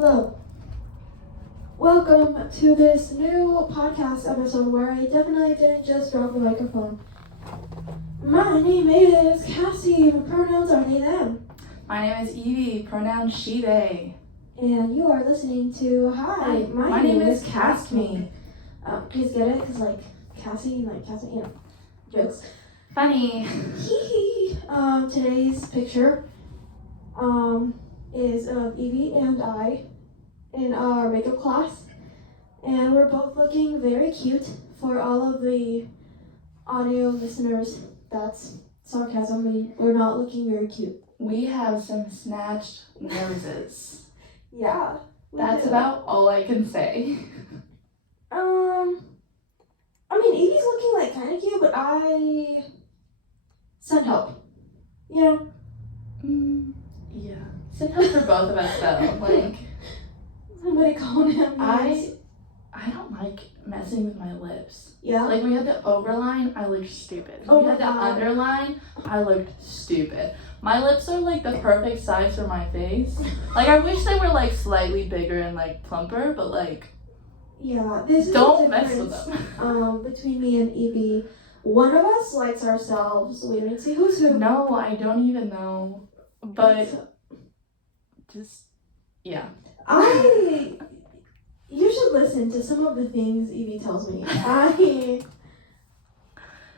Hello. Welcome to this new podcast episode where I definitely didn't just drop the microphone. My name is Cassie, my pronouns are they, them. My name is Evie, pronouns she, they. And you are listening to Hi, my name is Cast Me. Please get it? Because Cassie, jokes. Funny. Today's picture is of Evie and I in our makeup class, and we're both looking very cute. For all of the audio listeners, that's sarcasm. We're not looking very cute. We have some snatched noses. Yeah. That's about all I can say. Evie's looking kind of cute, but I sent help. You know? Yeah. Send help for both of us though. Somebody called him. I don't like messing with my lips. Yeah. We had the overline, I looked stupid. Oh, we had the underline, I looked stupid. My lips are the perfect size for my face. I wish they were slightly bigger and plumper, but yeah, this is don't mess with them. Between me and Evie, one of us likes ourselves. We didn't see who's who. No, I don't even know. But just yeah. You should listen to some of the things Evie tells me.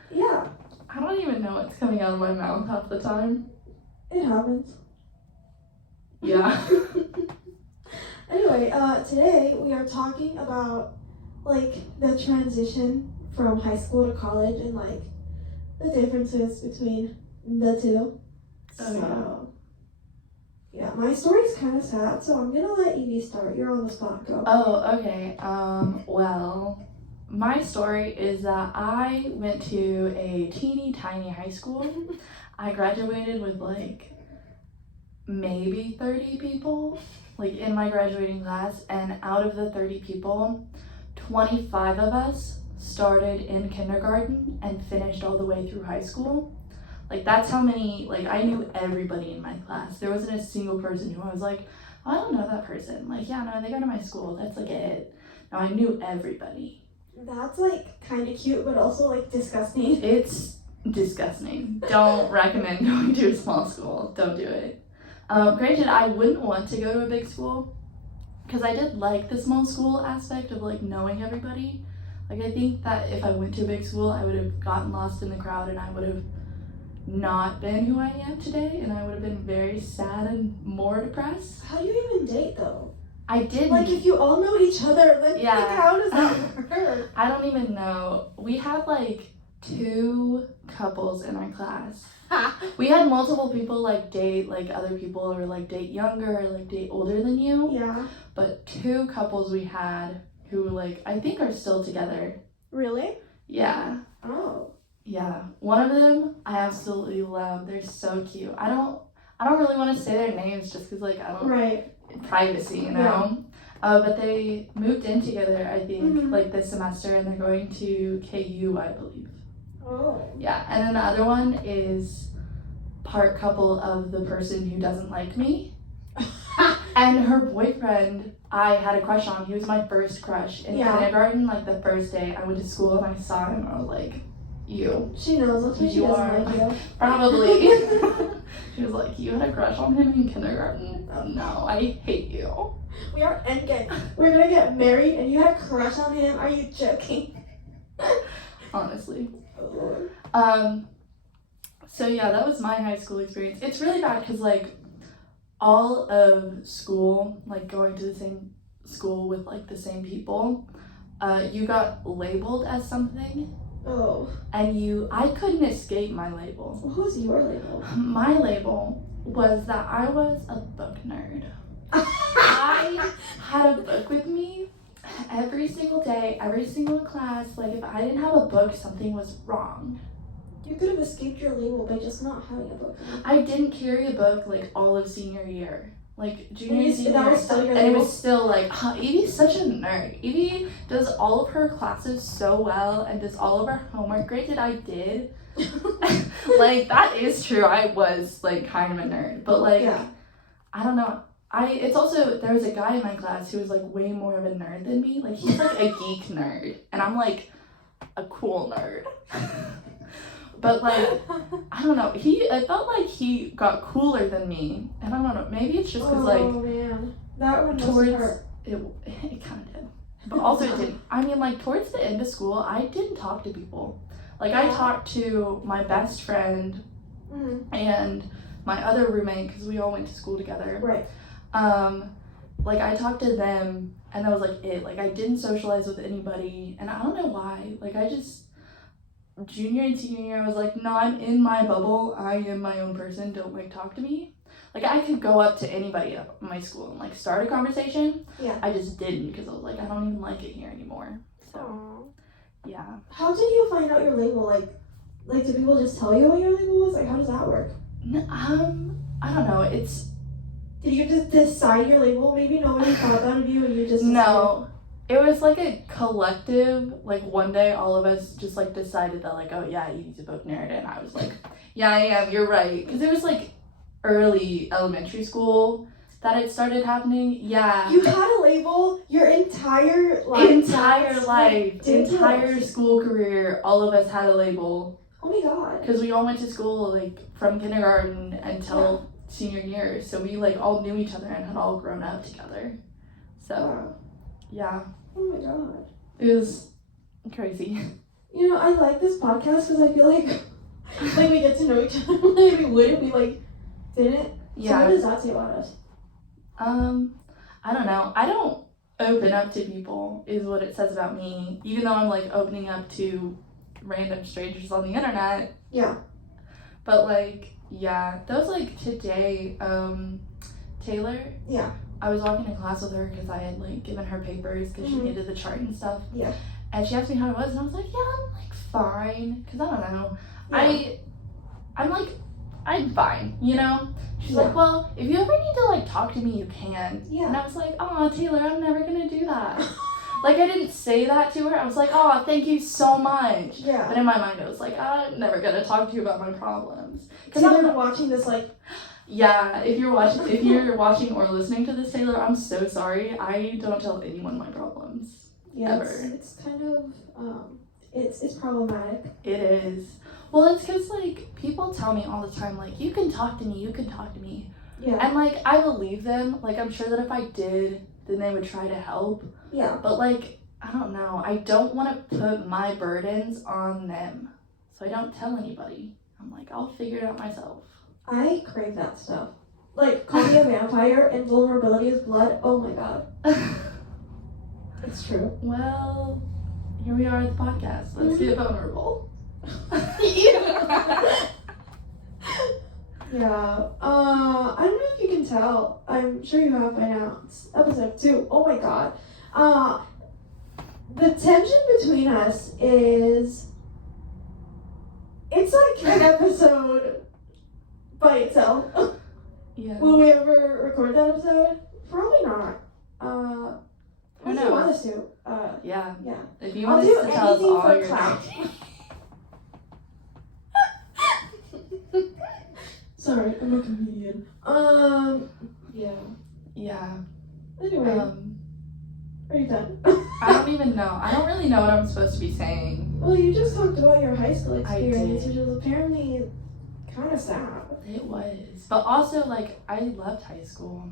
Yeah. I don't even know what's coming out of my mouth half the time. It happens. Yeah. Anyway, today we are talking about the transition from high school to college and the differences between the two. Yeah, my story's kind of sad, so I'm gonna let Evie start. You're on the spot, go. Oh, okay. Well, my story is that I went to a teeny tiny high school. I graduated with maybe 30 people in my graduating class, and out of the 30 people, 25 of us started in kindergarten and finished all the way through high school. That's how many, I knew everybody in my class. There wasn't a single person who I was oh, I don't know that person. Yeah, no, they go to my school. That's it. No, I knew everybody. That's kind of cute, but also disgusting. It's disgusting. Don't recommend going to a small school. Don't do it. Granted, I wouldn't want to go to a big school because I did like the small school aspect of knowing everybody. I think that if I went to a big school, I would have gotten lost in the crowd and I would have not been who I am today, and I would have been very sad and more depressed. How do you even date though? I did. If you all know each other, then how does that work? I don't even know. We had 2 couples in our class. We had multiple people date other people, or date younger, or date older than you. Yeah. But 2 couples we had who I think are still together. Really? Yeah. Oh. Yeah. One of them I absolutely love. They're so cute. I don't really want to say their names just because I don't. Right. Privacy, you know. Yeah. But they moved in together, I think, this semester, and they're going to KU, I believe. Oh. Yeah, and then the other one is part couple of the person who doesn't like me. And her boyfriend, I had a crush on. He was my first crush in kindergarten. The first day I went to school and I saw him, I was you. She knows that's why she doesn't like you. Probably. She was you had a crush on him in kindergarten? No, I hate you. We are endgame. We're gonna get married and you had a crush on him? Are you joking? Honestly. Oh. So yeah, that was my high school experience. It's really bad because all of school, going to the same school with the same people, you got labeled as something. Oh. And I couldn't escape my label. What was your label? My label was that I was a book nerd. I had a book with me every single day, every single class. If I didn't have a book, something was wrong. You could have escaped your label by just not having a book. I didn't carry a book all of senior year. Junior and senior, that was still your and label? It was still Evie's such a nerd. Evie does all of her classes so well and does all of her homework. Granted, I did. That is true. I was kind of a nerd, but yeah. I don't know. It's also, there was a guy in my class who was like way more of a nerd than me. Like he's like a geek nerd, and I'm like a cool nerd. But like, I don't know, I felt like he got cooler than me, and I don't know, maybe it's just because Oh man, that one must hurt. it kind of did, but also it didn't. I mean, like towards the end of school, I didn't talk to people. Like I talked to my best friend and my other roommate because we all went to school together. Right. Like I talked to them, and that was like it. Like I didn't socialize with anybody, and I don't know why. Like I just junior and senior year, I was like, no, I'm in my bubble. I am my own person. Don't like talk to me. Like I could go up to anybody at my school and like start a conversation. Yeah. I just didn't because I was like, I don't even like it here anymore. So, yeah. How did you find out your label? Like, do people just tell you what your label was? Like, how does that work? I don't know. Did you just decide your label? Maybe nobody thought that of you and you just No. It was like a collective, like one day all of us just like decided that like, oh yeah, Edie's a book nerd, and I was like, yeah, I am, you're right. Because it was like early elementary school that it started happening. Yeah. You had a label your entire life. Entire school career, all of us had a label. Oh my god. Because we all went to school like from kindergarten until senior year. So we like all knew each other and had all grown up together. So, yeah. Oh my god. It was crazy. You know, I like this podcast because I feel like we get to know each other. Like we would if we like didn't. Yeah. So what does that say about us? I don't know. I don't open up to people is what it says about me. Even though I'm like opening up to random strangers on the internet. Yeah. But like, yeah, that was like today, Taylor. Yeah. I was walking to class with her because I had like given her papers because she needed the chart and stuff. Yeah. And she asked me how I was, and I was like, yeah, I'm like fine. Because I don't know. Yeah. I'm fine, you know? She's like, well, if you ever need to like talk to me, you can. Yeah. And I was like, oh, Taylor, I'm never gonna do that. Like I didn't say that to her. I was like, oh, thank you so much. Yeah. But in my mind, I was like, I'm never gonna talk to you about my problems. Because I'm watching this like. Yeah, if you're watching or listening to this, Taylor, I'm so sorry. I don't tell anyone my problems. Yeah, ever. It's kind of it's problematic. It is. Well, it's because like people tell me all the time, like you can talk to me. Yeah. And like I believe them. Like I'm sure that if I did, then they would try to help. Yeah. But like I don't know. I don't want to put my burdens on them, so I don't tell anybody. I'm like I'll figure it out myself. I crave that stuff. Like, call me a vampire and vulnerability is blood. Oh my god. It's true. Well, here we are at the podcast. Let's get vulnerable. Yeah. I don't know if you can tell. I'm sure you have by now. It's episode 2. Oh my god. The tension between us is. It's like an episode by itself. Yeah. Will we ever record that episode? Probably not. Who If knows? you want us to. Yeah. Yeah. If you I'll want do us to tell us anything all for your clout. Sorry, I'm a comedian. Yeah. Yeah. Anyway, are you done? I don't even know. I don't really know what I'm supposed to be saying. Well, you just talked about your high school experience, did. which is apparently kind of sad. It was. But also, like, I loved high school.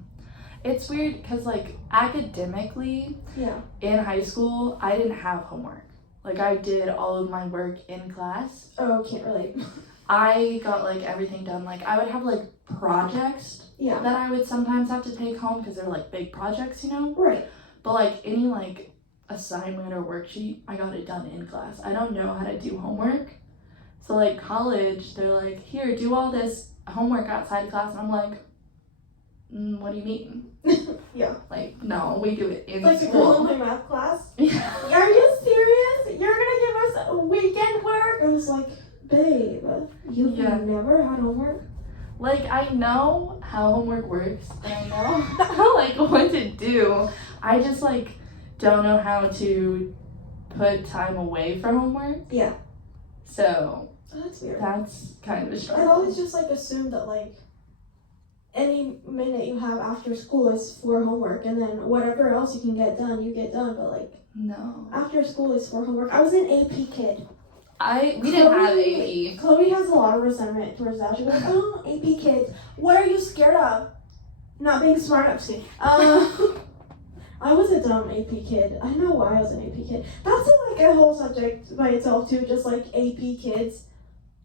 It's weird because, like, academically, Yeah. in high school, I didn't have homework. Like, I did all of my work in class. Oh, can't relate. I got, like, everything done. Like, I would have, like, projects Yeah. that I would sometimes have to take home because they're, like, big projects, you know? Right. But, like, any, like, assignment or worksheet, I got it done in class. I don't know how to do homework. So, like, college, they're like, here, do all this homework outside of class. And I'm like, what do you mean? Yeah. Like, no, we do it in Like the girl in school. my math class. Yeah. Are you serious? You're gonna give us weekend work? I was like, babe, you've never had homework? Like, I know how homework works, and I know how, like, what to do. I just, like, don't know how to put time away for homework. Yeah. So, That's weird. that's kind of a I've struggle. always just like assumed that like any minute you have after school is for homework, and then whatever else you can get done, you get done. But like No. after school is for homework. I was an AP kid. We didn't have AP. Chloe has a lot of resentment towards that. She's like, oh, AP kids, what are you scared of? Not being smart enough. See, I was a dumb AP kid. I don't know why I was an AP kid. That's like a whole subject by itself too. Just like AP kids.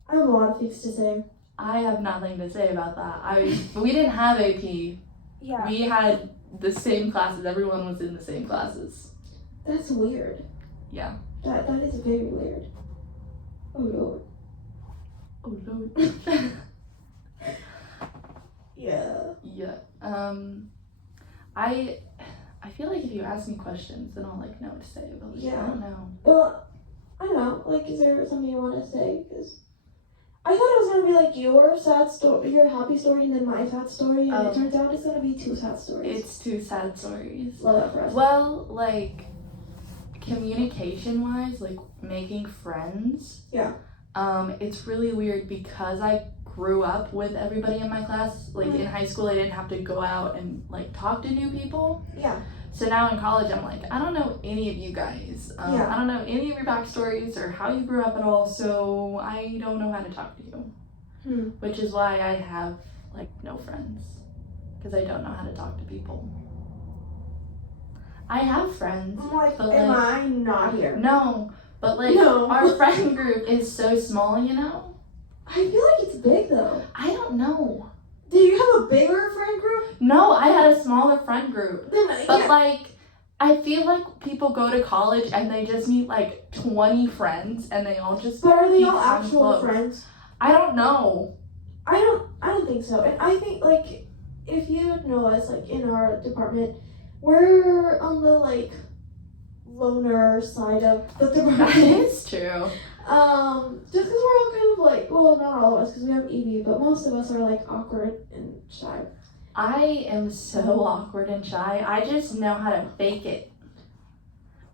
I have a lot of things to say. I have nothing to say about that. We didn't have AP. Yeah. We had the same classes. Everyone was in the same classes. That's weird. Yeah. That is very weird. Oh Lord. Oh Lord. Yeah. Yeah. I feel like if you ask me questions, then I'll like know what to say. But like, I don't know. Well, I don't know. Like, is there something you want to say? Because I thought it was gonna be like your sad story, your happy story, and then my sad story, and it turns out it's gonna be two sad stories. It's two sad stories. Love that for us. Well, like communication-wise, like making friends. Yeah. It's really weird because I grew up with everybody in my class. Like in high school, I didn't have to go out and like talk to new people. Yeah. So now in college, I'm like, I don't know any of you guys. I don't know any of your backstories or how you grew up at all, so I don't know how to talk to you. Which is why I have like no friends, because I don't know how to talk to people. I have friends. I'm like, but, am I not here? No, but like our friend group is so small, you know? I feel like it's big though. I don't know. Do you have a bigger friend group? No, I had a smaller friend group. But like, I feel like people go to college and they just meet like 20 friends and they all just. But are they all actual friends? I don't know. I don't think so. And I think like, if you know us, like in our department, we're on the like loner side of the department. That is true. Just because we're all kind of like, well, not all of us, because we have Evie, but most of us are like awkward and shy. I am so awkward and shy. I just know how to fake it.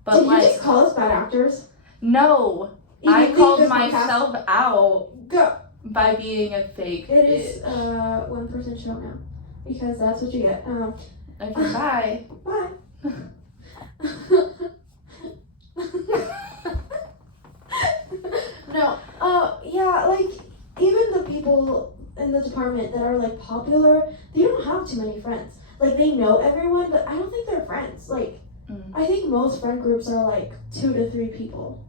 But Did like, you just call us bad actors? No, I called myself out by being a fake. It is 1% show now, because that's what you get. Okay, bye. Bye. No, yeah, like, even the people in the department that are, like, popular, they don't have too many friends. Like, they know everyone, but I don't think they're friends. Like, I think most friend groups are, like, 2 to 3 people.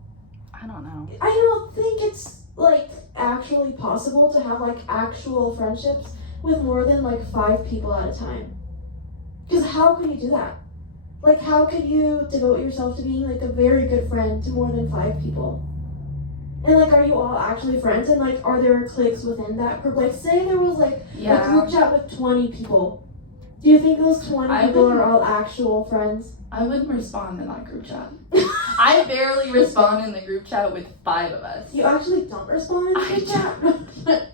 I don't know. I don't think it's, like, actually possible to have, like, actual friendships with more than, like, 5 people at a time. Because how can you do that? Like, how could you devote yourself to being, like, a very good friend to more than 5 people? And, like, are you all actually friends? And, like, are there cliques within that group? Like, say there was, like, a group chat with 20 people. Do you think those 20 people are all actual friends? I wouldn't respond in that group chat. I barely respond in the group chat with 5 of us. You actually don't respond in the group chat?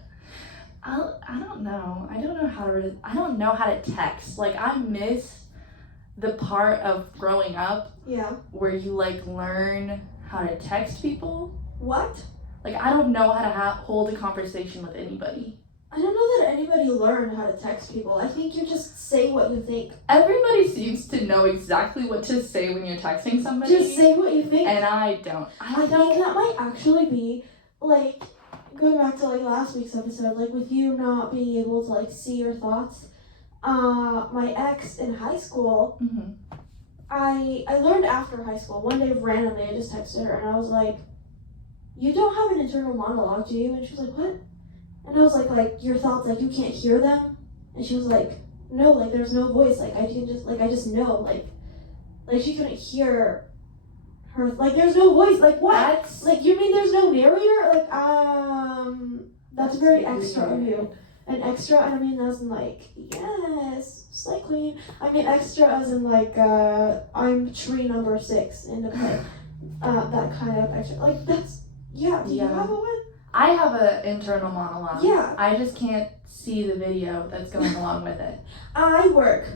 I don't know. I don't know how to text. Like, I miss the part of growing up where you, like, learn how to text people. What? Like, I don't know how to hold a conversation with anybody. I don't know that anybody learned how to text people. I think you just say what you think. Everybody seems to know exactly what to say when you're texting somebody. Just say what you think. And I don't. I think that might actually be, like, going back to, like, last week's episode, like, with you not being able to, like, see your thoughts. My ex in high school, I learned after high school. One day, randomly, I just texted her, and I was like, you don't have an internal monologue, do you? And she was like, what? And I was like, your thoughts, like, you can't hear them? And she was like, no, like, there's no voice, like, I just know, like, she couldn't hear her, like, there's no voice, like, what? Like, you mean there's no narrator? Like, that's very extra of you. And extra, I mean, as in, like, yes, slay queen. I mean, extra as in, like, I'm tree number 6 in the play. That kind of extra, like, that's, do you have a one? I have an internal monologue. Yeah. I just can't see the video that's going along with it. I work.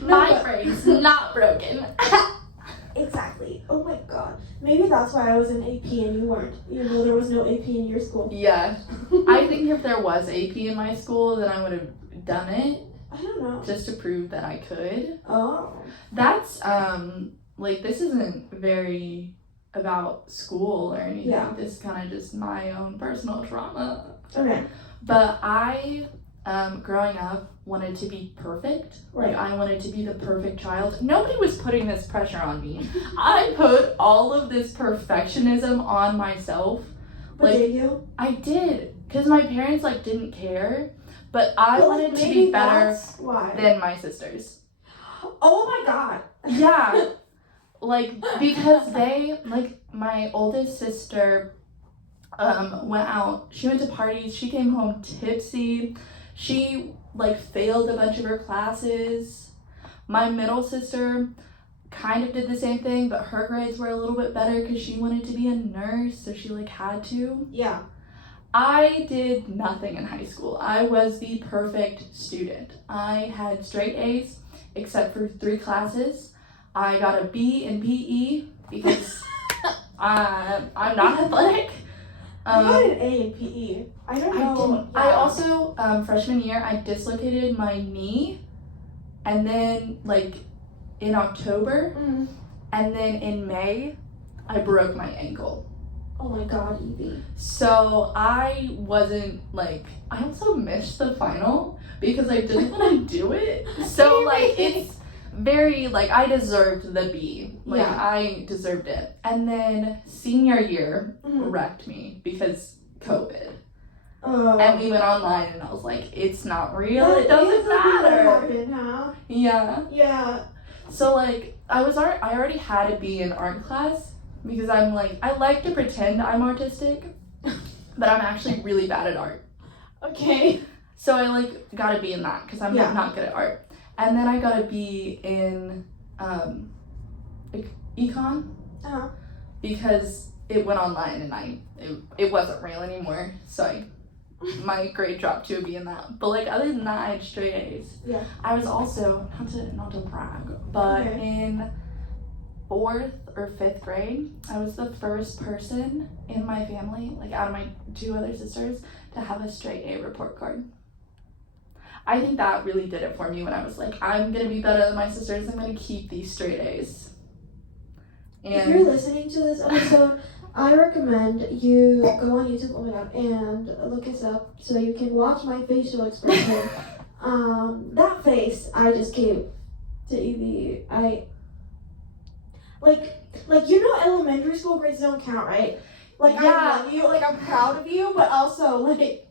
My brain's not broken. Exactly. Oh my god. Maybe that's why I was in AP and you weren't, even though there was no AP in your school. Yeah. I think if there was AP in my school, then I would have done it. I don't know. Just to prove that I could. Oh. That's, like, this isn't very about school or anything. Yeah. This is kind of just my own personal trauma. Okay. But I, growing up, wanted to be perfect. Right. Like, I wanted to be the perfect child. Nobody was putting this pressure on me. I put all of this perfectionism on myself. But did you? I did. Because my parents, like, didn't care. But I wanted to be better than my sisters. Oh my god. Yeah. Like, because they, like, my oldest sister went out. She went to parties. She came home tipsy. She, like, failed a bunch of her classes. My middle sister kind of did the same thing, but her grades were a little bit better because she wanted to be a nurse, so she, like, had to. Yeah. I did nothing in high school. I was the perfect student. I had straight A's except for 3 classes. I got a B in PE because I'm not athletic. I got an A in PE. I don't know. I also, freshman year, I dislocated my knee, and then, like, in October, and then in May, I broke my ankle. Oh my god, Evie. So I wasn't, like, I also missed the final because I didn't want to do it. So, like, it's very, like, I deserved the B. Like, Yeah. I deserved it. And then senior year wrecked me because COVID. And we went online and I was like, it's not real. It doesn't matter. Happen, huh? Yeah. Yeah. So, like, I already had a B in art class. Because I'm like, I like to pretend I'm artistic, but I'm actually really bad at art. Okay. So I, like, got a B in that because I'm not good at art. And then I got a B in econ because it went online and it wasn't real anymore. So my grade dropped to a B in that. But, like, other than that, I had straight A's. Yeah. I was also, not to brag, but in 4th or 5th grade, I was the first person in my family, like out of my 2 other sisters, to have a straight A report card. I think that really did it for me when I was like, I'm gonna be better than my sisters, I'm gonna keep these straight A's. And if you're listening to this episode, I recommend you go on YouTube, oh my god, and look us up so you can watch my facial expression. That face I just gave to Evie, Like, you know, elementary school grades don't count, right? Like, Yeah. I love you, like, I'm proud of you, but also, like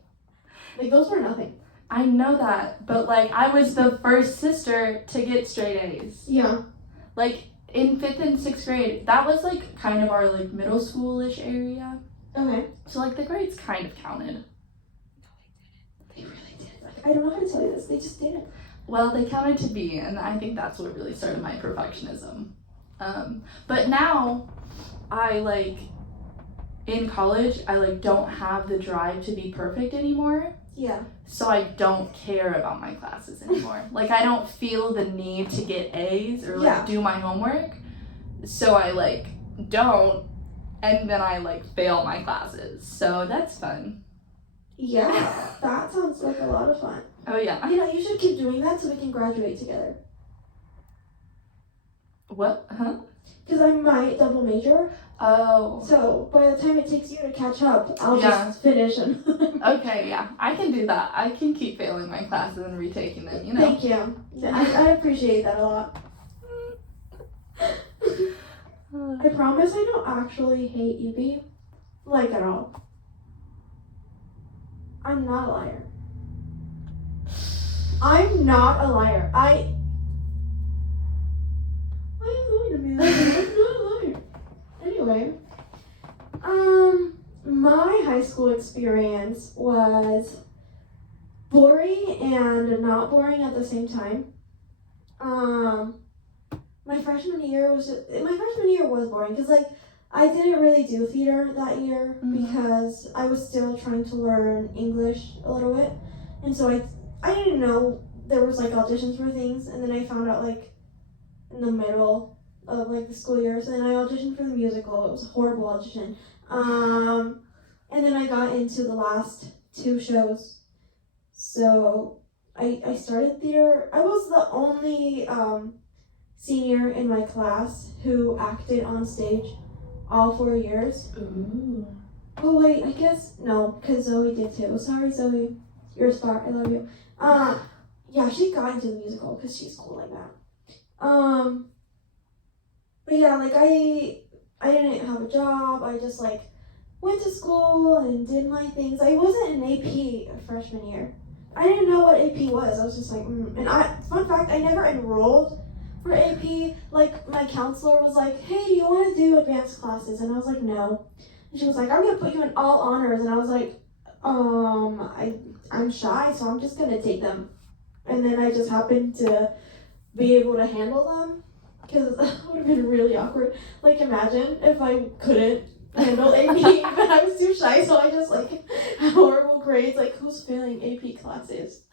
those were nothing. I know that, but, like, I was the first sister to get straight A's. Yeah. Like, in 5th and 6th grade, that was, like, kind of our, like, middle school-ish area. Okay. So, like, the grades kind of counted. They really did. Like, I don't know how to tell you this, they just didn't. Well, they counted to B, and I think that's what really started my perfectionism. But now, I, like, in college, I, like, don't have the drive to be perfect anymore. Yeah. So I don't care about my classes anymore. Like, I don't feel the need to get A's or, like, do my homework. So I, like, don't, and then I, like, fail my classes. So that's fun. Yeah, that sounds like a lot of fun. Oh, yeah. You know, you should keep doing that so we can graduate together. What? Huh? Because I might double major. Oh. So by the time it takes you to catch up, I'll just finish and Okay, yeah. I can do that. I can keep failing my classes and retaking them, you know? Thank you. I appreciate that a lot. I promise I don't actually hate Evie. Like, at all. I'm not a liar. I'm not a liar. Wait a minute. I'm not a liar. Anyway, my high school experience was boring and not boring at the same time. My freshman year was boring because, like, I didn't really do theater that year because I was still trying to learn English a little bit, and so I didn't know there was, like, auditions for things, and then I found out, like, in the middle of like the school year. So then I auditioned for the musical. It was a horrible audition. And then I got into the last 2 shows. So I started theater. I was the only senior in my class who acted on stage all 4 years. Ooh. Oh wait, I guess no, because Zoe did too. Sorry, Zoe, you're a star. I love you. Yeah, she got into the musical because she's cool like that. But yeah, like I didn't have a job. I just like went to school and did my things. I wasn't in AP freshman year. I didn't know what AP was. I was just like, And fun fact, I never enrolled for AP. Like my counselor was like, hey, do you want to do advanced classes? And I was like, no. And she was like, I'm gonna put you in all honors. And I was like, I'm shy, so I'm just gonna take them. And then I just happened to be able to handle them because that would have been really awkward. Like imagine if I couldn't handle AP, but I was too shy, so I just like had horrible grades. Like who's failing AP classes?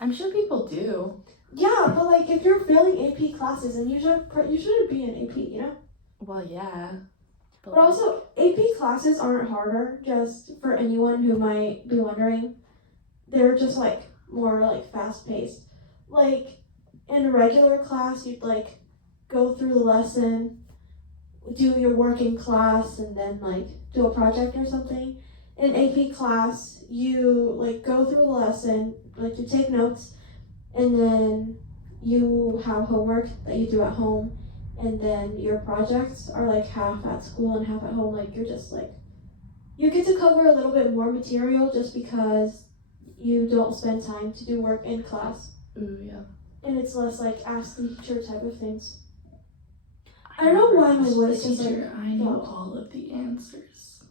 I'm sure people do. Yeah, but like if you're failing AP classes, and you shouldn't be in AP, you know. Well, yeah. But also, AP classes aren't harder, just for anyone who might be wondering. They're just like more like fast paced. Like in a regular class, you'd like go through the lesson, do your work in class, and then like do a project or something. In AP class, you like go through the lesson, like you take notes, and then you have homework that you do at home. And then your projects are like half at school and half at home. Like you're just like, you get to cover a little bit more material just because you don't spend time to do work in class. Ooh, yeah. And it's less like ask the teacher type of things. I don't know why my voice is like. I know all of the answers.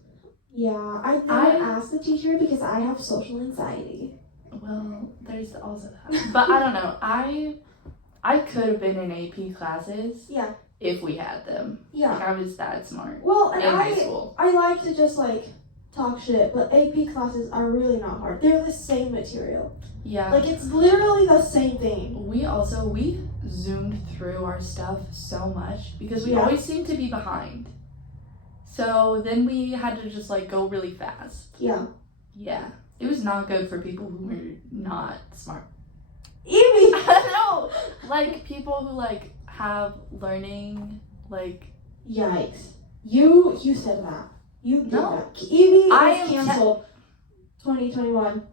Yeah, I never asked the teacher because I have social anxiety. Well, there's also that. But I don't know. I could have been in AP classes. Yeah. If we had them. Yeah. Like I was that smart. Well, and in high school. I like to just like talk shit, but AP classes are really not hard. They're the same material. Yeah. Like it's literally the same thing. We zoomed through our stuff so much because we always seemed to be behind. So then we had to just like go really fast. Yeah. Yeah. It was not good for people who were not smart. Evie! No! Like people who like have learning like. Yikes. You said that. You did No. that. Evie is I am canceled. 2021.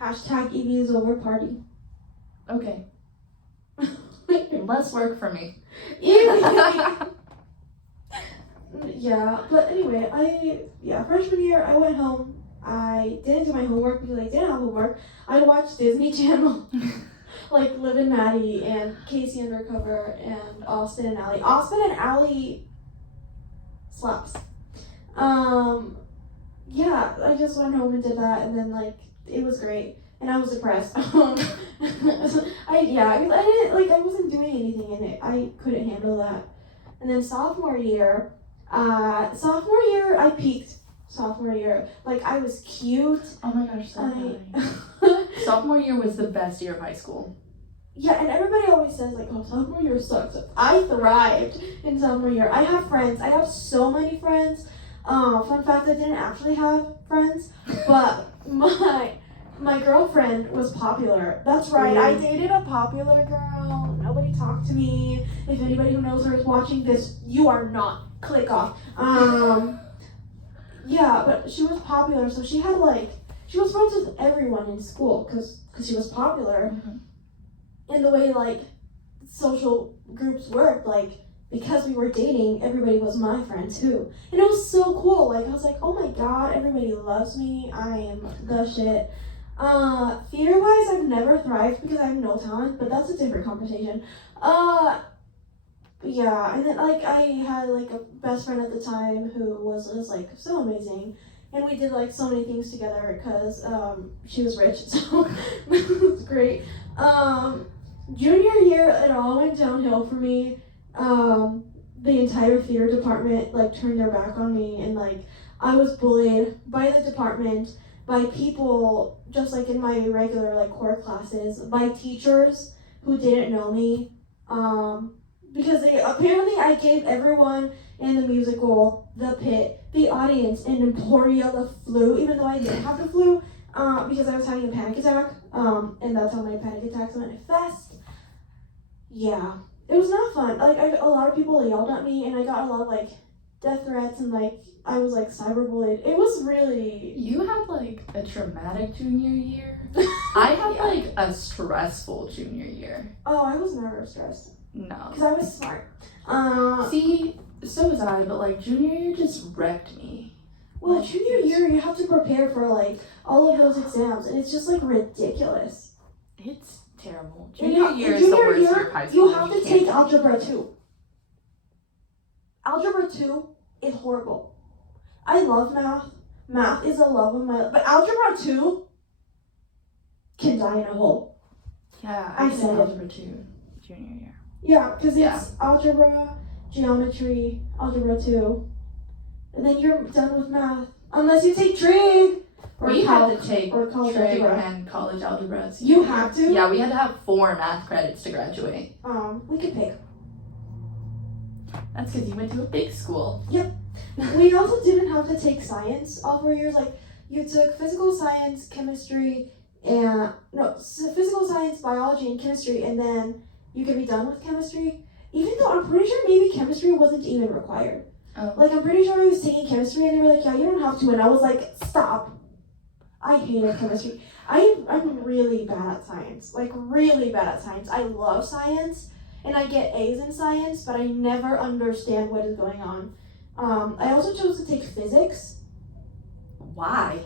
Hashtag Evie is over party. Okay. Less work for me. Evie! Yeah, but anyway, freshman year I went home. I didn't do my homework because I didn't have homework. I watched Disney Channel. Like Liv and Maddie and Casey Undercover and Austin and Ally. Austin and Ally slaps. Yeah, I just went home and did that, and then like it was great, and I was depressed. I wasn't doing anything in it. I couldn't handle that. And then sophomore year, I peaked. Sophomore year, like I was cute. Oh my gosh, sophomore year was the best year of high school. Yeah, and everybody always says like, oh, sophomore year sucks. I thrived in sophomore year. I have friends. I have so many friends. Fun fact, I didn't actually have friends, but my girlfriend was popular. That's right. I dated a popular girl. Nobody talked to me. If anybody who knows her is watching this, you are not. Click off. Yeah, but she was popular, so she was friends with everyone in school because she was popular. Mm-hmm. In the way like social groups work, like because we were dating, everybody was my friend too, and it was so cool. Like I was like, oh my god, everybody loves me. I am the shit. Theater wise, I've never thrived because I have no talent, but that's a different conversation. Yeah, and then like I had like a best friend at the time who was like so amazing, and we did like so many things together because she was rich, so it was great. Junior year, it all went downhill for me. The entire theater department like turned their back on me, and like I was bullied by the department, by people just like in my regular like core classes, by teachers who didn't know me. because I gave everyone in the musical, the pit, the audience, and Emporia the flu, even though I didn't have the flu, because I was having a panic attack, and that's how my panic attacks manifest. Yeah, it was not fun. Like, a lot of people yelled at me, and I got a lot of, like, death threats, and, like, I was, like, cyberbullied. It was really... You had, like, a traumatic junior year. I had, Yeah. like, a stressful junior year. Oh, I was never stressed, No. because I was smart. See, so was I, but, like, junior year just wrecked me. Well, junior year, you have to prepare for, like, all of those exams, and it's just, like, ridiculous. It's terrible. And Junior year is the worst year of high school. You have to take Algebra 2. Algebra 2 is horrible. I love math. Math is a love of my life. But Algebra 2 can die in a hole. Yeah, I I did said it. Algebra 2 junior year. Yeah, because Yeah. it's algebra, geometry, Algebra 2. And then you're done with math. Unless you take trig. Or We calc, had to take or college trig algebra. and college algebra. You had to? Yeah, we had to have 4 math credits to graduate. We could pick. That's because you went to a big school. We also didn't have to take science all 4 years. Like, you took physical science, chemistry, physical science, biology, and chemistry, and then you could be done with chemistry. Even though I'm pretty sure maybe chemistry wasn't even required. Oh. Like, I'm pretty sure I was taking chemistry, and they were like, yeah, you don't have to, and I was like, stop. I hated chemistry. I'm really bad at science. Like, really bad at science. I love science, and I get A's in science, but I never understand what is going on. I also chose to take physics. Why?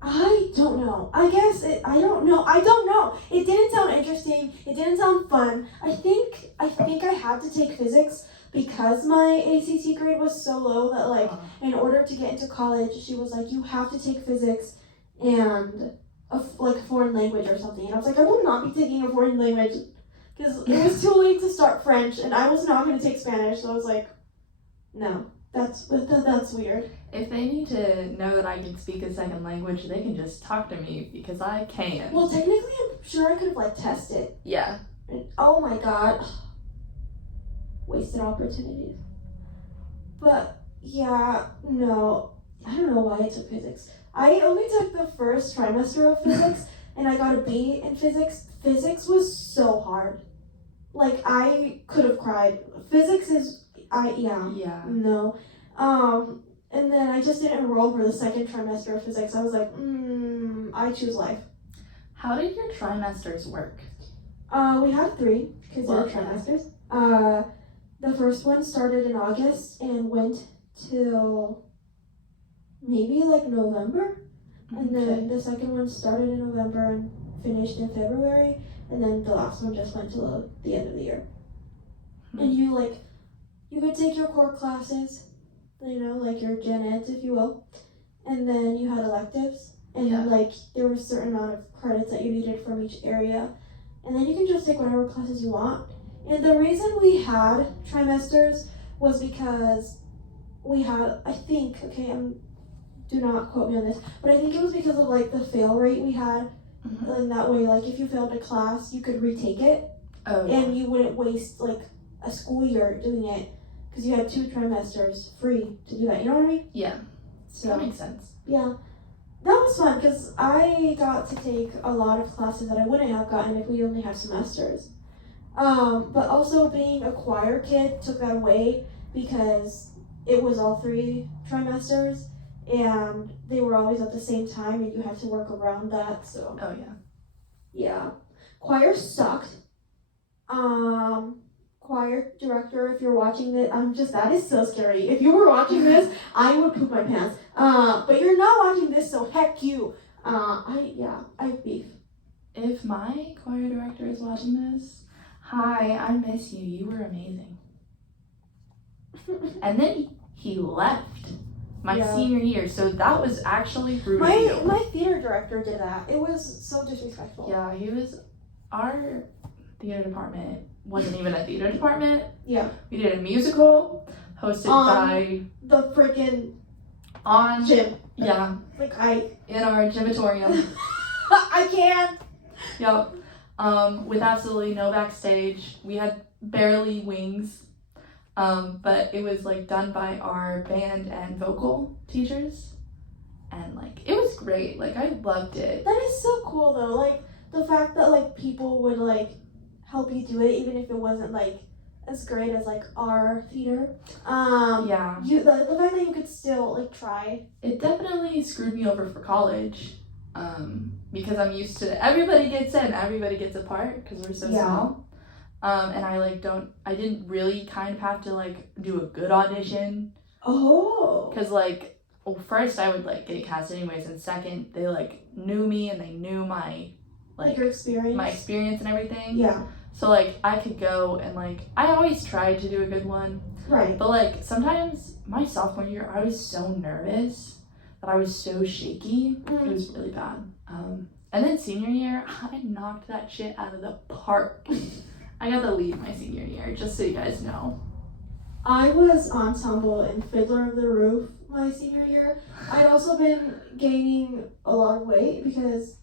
I don't know. I don't know. It didn't sound interesting. It didn't sound fun. I think I had to take physics because my ACT grade was so low that, like, in order to get into college, she was like, you have to take physics and a foreign language or something. And I was like, I will not be taking a foreign language because it was too late to start French, and I was not going to take Spanish. So I was like, no, that's weird. If they need to know that I can speak a second language, they can just talk to me because I can. Well, technically, I'm sure I could have, like, tested. Yeah. And, oh my god. Wasted opportunities. But, yeah, no. I don't know why I took physics. I only took the first trimester of physics, and I got a B in physics. Physics was so hard. Like, I could have cried. Physics is, Yeah. no. And then I just didn't enroll for the second trimester of physics. I was like, I choose life. How did your trimesters work? We had 3, because they're Well, trimesters. The first one started in August and went till maybe like November. And then the second one started in November and finished in February. And then the last one just went till the end of the year. And you could take your core classes, like your gen eds, if you will. And then you had electives. And there was a certain amount of credits that you needed from each area. And then you can just take whatever classes you want. And the reason we had trimesters was because we had, I think, do not quote me on this, but I think it was because of, like, the fail rate we had. Mm-hmm. And that way, like, if you failed a class, you could retake it. Oh. And you wouldn't waste, like, a school year doing it. Because you had 2 trimesters free to do that. You know what I mean? Yeah. So, That makes sense. yeah. That was fun because I got to take a lot of classes that I wouldn't have gotten if we only had semesters. But also being a choir kid took that away because it was all 3 trimesters and they were always at the same time and you had to work around that. So Oh, yeah. yeah, choir sucked. Choir director, if you're watching this, that is so scary. If you were watching this, I would poop my pants. But you're not watching this, so heck you. I have beef. If my choir director is watching this, hi, I miss you. You were amazing. And then he left my senior year, so that was actually rude. My theater director did that. It was so disrespectful. Yeah, he was. Our theater department wasn't even a theater department. Yeah. We did a musical hosted by the freaking on gym. Yeah. Like in our gymatorium. I can't. Yep. with absolutely no backstage. We had barely wings, but it was like done by our band and vocal teachers, and like it was great. Like I loved it. That is so cool though. Like the fact that like people would like help you do it even if it wasn't like as great as like our theater. Yeah. The fact that you could still like try. It definitely screwed me over for college. Because I'm used to everybody gets in, everybody gets a part because we're so small. And I didn't really kind of have to like do a good audition. Oh. Because like, well, first I would like get cast anyways, and second they like knew me and they knew my like your experience. My experience and everything. Yeah. So like I could go and like I always tried to do a good one. Right. But like sometimes my sophomore year I was so nervous that I was so shaky. It was really bad. And then senior year, I knocked that shit out of the park. I got the lead my senior year, just so you guys know. I was ensemble in Fiddler of the Roof my senior year. I'd also been gaining a lot of weight because,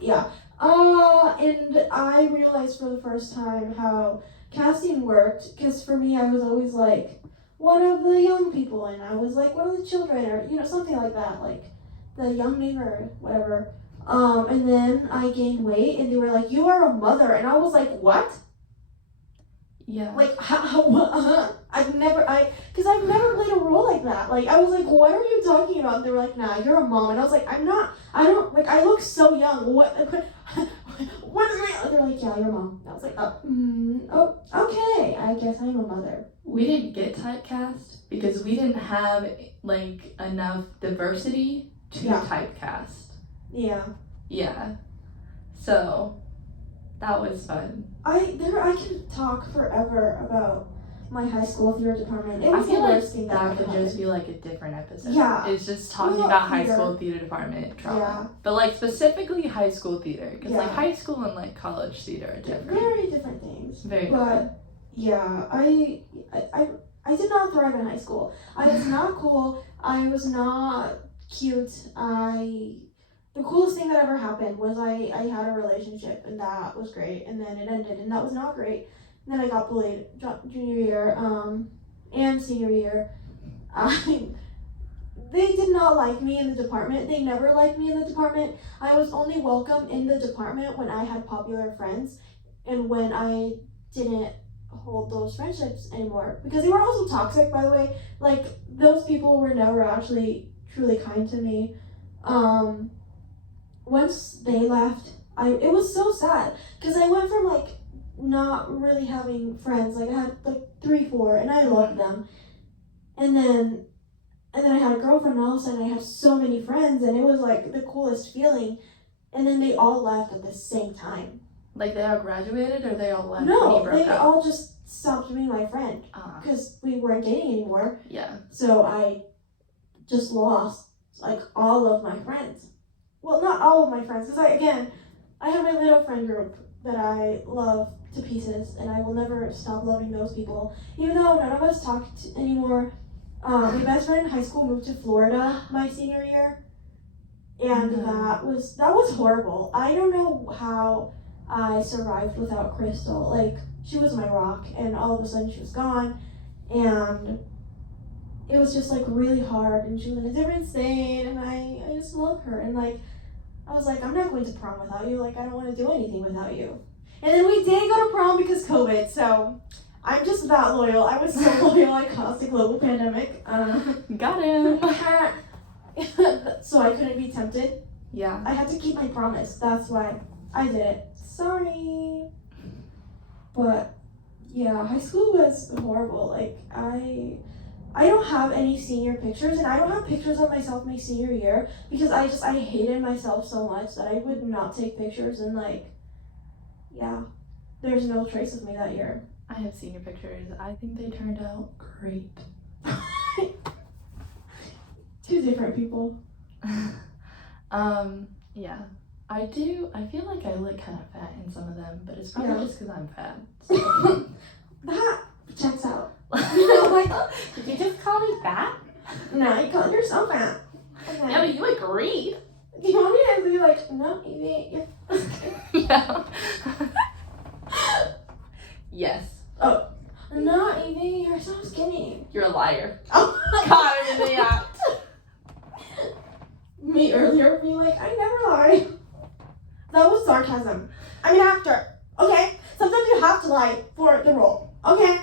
and I realized for the first time how casting worked, because for me, I was always like one of the young people, and I was like one of the children, or something like that, like the young neighbor, whatever. And then I gained weight, and they were like, "You are a mother," and I was like, "What?" Yeah. Like, I've never played a role like that. Like, I was like, "What are you talking about?" And they were like, "Nah, you're a mom," and I was like, I look so young. What is going on? They're like, "Yeah, you're a mom." And I was like, oh, okay, I guess I'm a mother. We didn't get typecast because we didn't have like enough diversity to typecast. Yeah. Yeah. So that was fun. I can talk forever about my high school theater department. It was I feel the like worst thing that could happened. just be like a different episode. Yeah. It's just talking Well, about high theater. school theater department trauma. Yeah. But like specifically high school theater, because like Yeah. high school and like college theater are different. Very different things. Very But different. yeah, I did not thrive in high school. I was not cool. I was not cute. The coolest thing that ever happened was I had a relationship, and that was great, and then it ended, and that was not great. And then I got bullied junior year and senior year. They did not like me in the department. They never liked me in the department. I was only welcome in the department when I had popular friends and when I didn't hold those friendships anymore, because they were also toxic, by the way. Like, those people were never actually truly kind to me. Once they left, it was so sad, because I went from like not really having friends, like I had like 3-4 and I loved them, and then I had a girlfriend, and all of a sudden I had so many friends, and it was like the coolest feeling, and then they all left at the same time. Like they all graduated, or they all left when No, you broke they up? all just stopped being my friend because we weren't dating anymore. Yeah. So I just lost like all of my friends. Well, not all of my friends, because I have my little friend group that I love to pieces, and I will never stop loving those people. Even though none of us talk anymore. My best friend in high school moved to Florida my senior year, and that was horrible. I don't know how I survived without Crystal. Like, she was my rock, and all of a sudden she was gone, and it was just like really hard, and she was in a different state, and I just love her, and like I was like, I'm not going to prom without you. Like, I don't want to do anything without you. And then we did go to prom because COVID, so I'm just that loyal. I was so loyal I caused a global pandemic. Got him. So I couldn't be tempted. Yeah. I had to keep my promise. That's why I did it. Sorry. But yeah, high school was horrible. Like, I don't have any senior pictures, and I don't have pictures of myself my senior year because I hated myself so much that I would not take pictures, and like, yeah, there's no trace of me that year. I have senior pictures. I think they turned out great. Two different people. Yeah. I feel like I look kind of fat in some of them, but it's probably just because I'm fat. So. That checks out. Did you just call me fat? No, you called yourself fat. Okay. Yeah, but you agreed. You want me to be like, no, Evie, Yeah. Yes. oh, no, Evie, you're so skinny. You're a liar. Oh, Caught him in the act. Me earlier being like, I never lie. That was sarcasm. I'm an actor, okay? Sometimes you have to lie for the role, okay?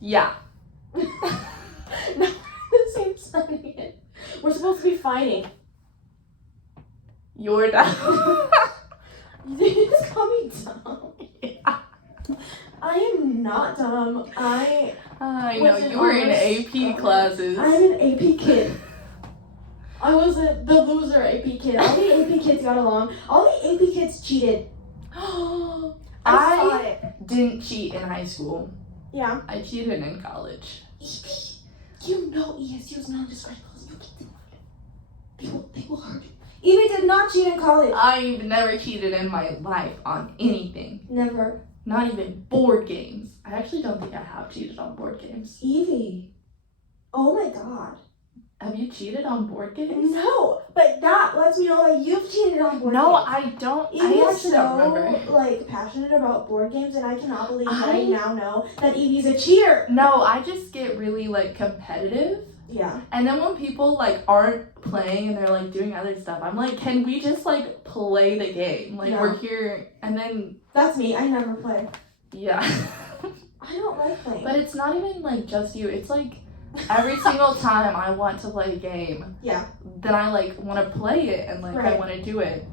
Yeah. No, the same setting. We're supposed to be fighting. You're dumb. You just call me dumb. Yeah. I am not dumb. I know, Was it you were in honest? AP classes. I'm an AP kid. I wasn't the loser AP kid. All the AP kids got along. All the AP kids cheated. I saw it. didn't cheat in high school. Yeah. I cheated in college. Evie, you know ESU is non-discretionals. You can't do it. They will hurt you. Evie did not cheat in college. I've never cheated in my life on anything. Never. Not even board games. I actually don't think I have cheated on board games. Evie. Oh my god. Have you cheated on board games? No, but that lets me know that you've cheated on board No, games. I don't. Evie I is actually don't remember. so like passionate about board games, and I cannot believe that I now know that Evie's a cheater. No, I just get really like competitive. Yeah. And then when people like aren't playing and they're like doing other stuff, I'm like, can we just like play the game? Like No. we're here, and then That's me. I never play. yeah. I don't like playing. But it's not even like just you. It's like every single time I want to play a game, yeah. then I like want to play it and like I Right. want to do it.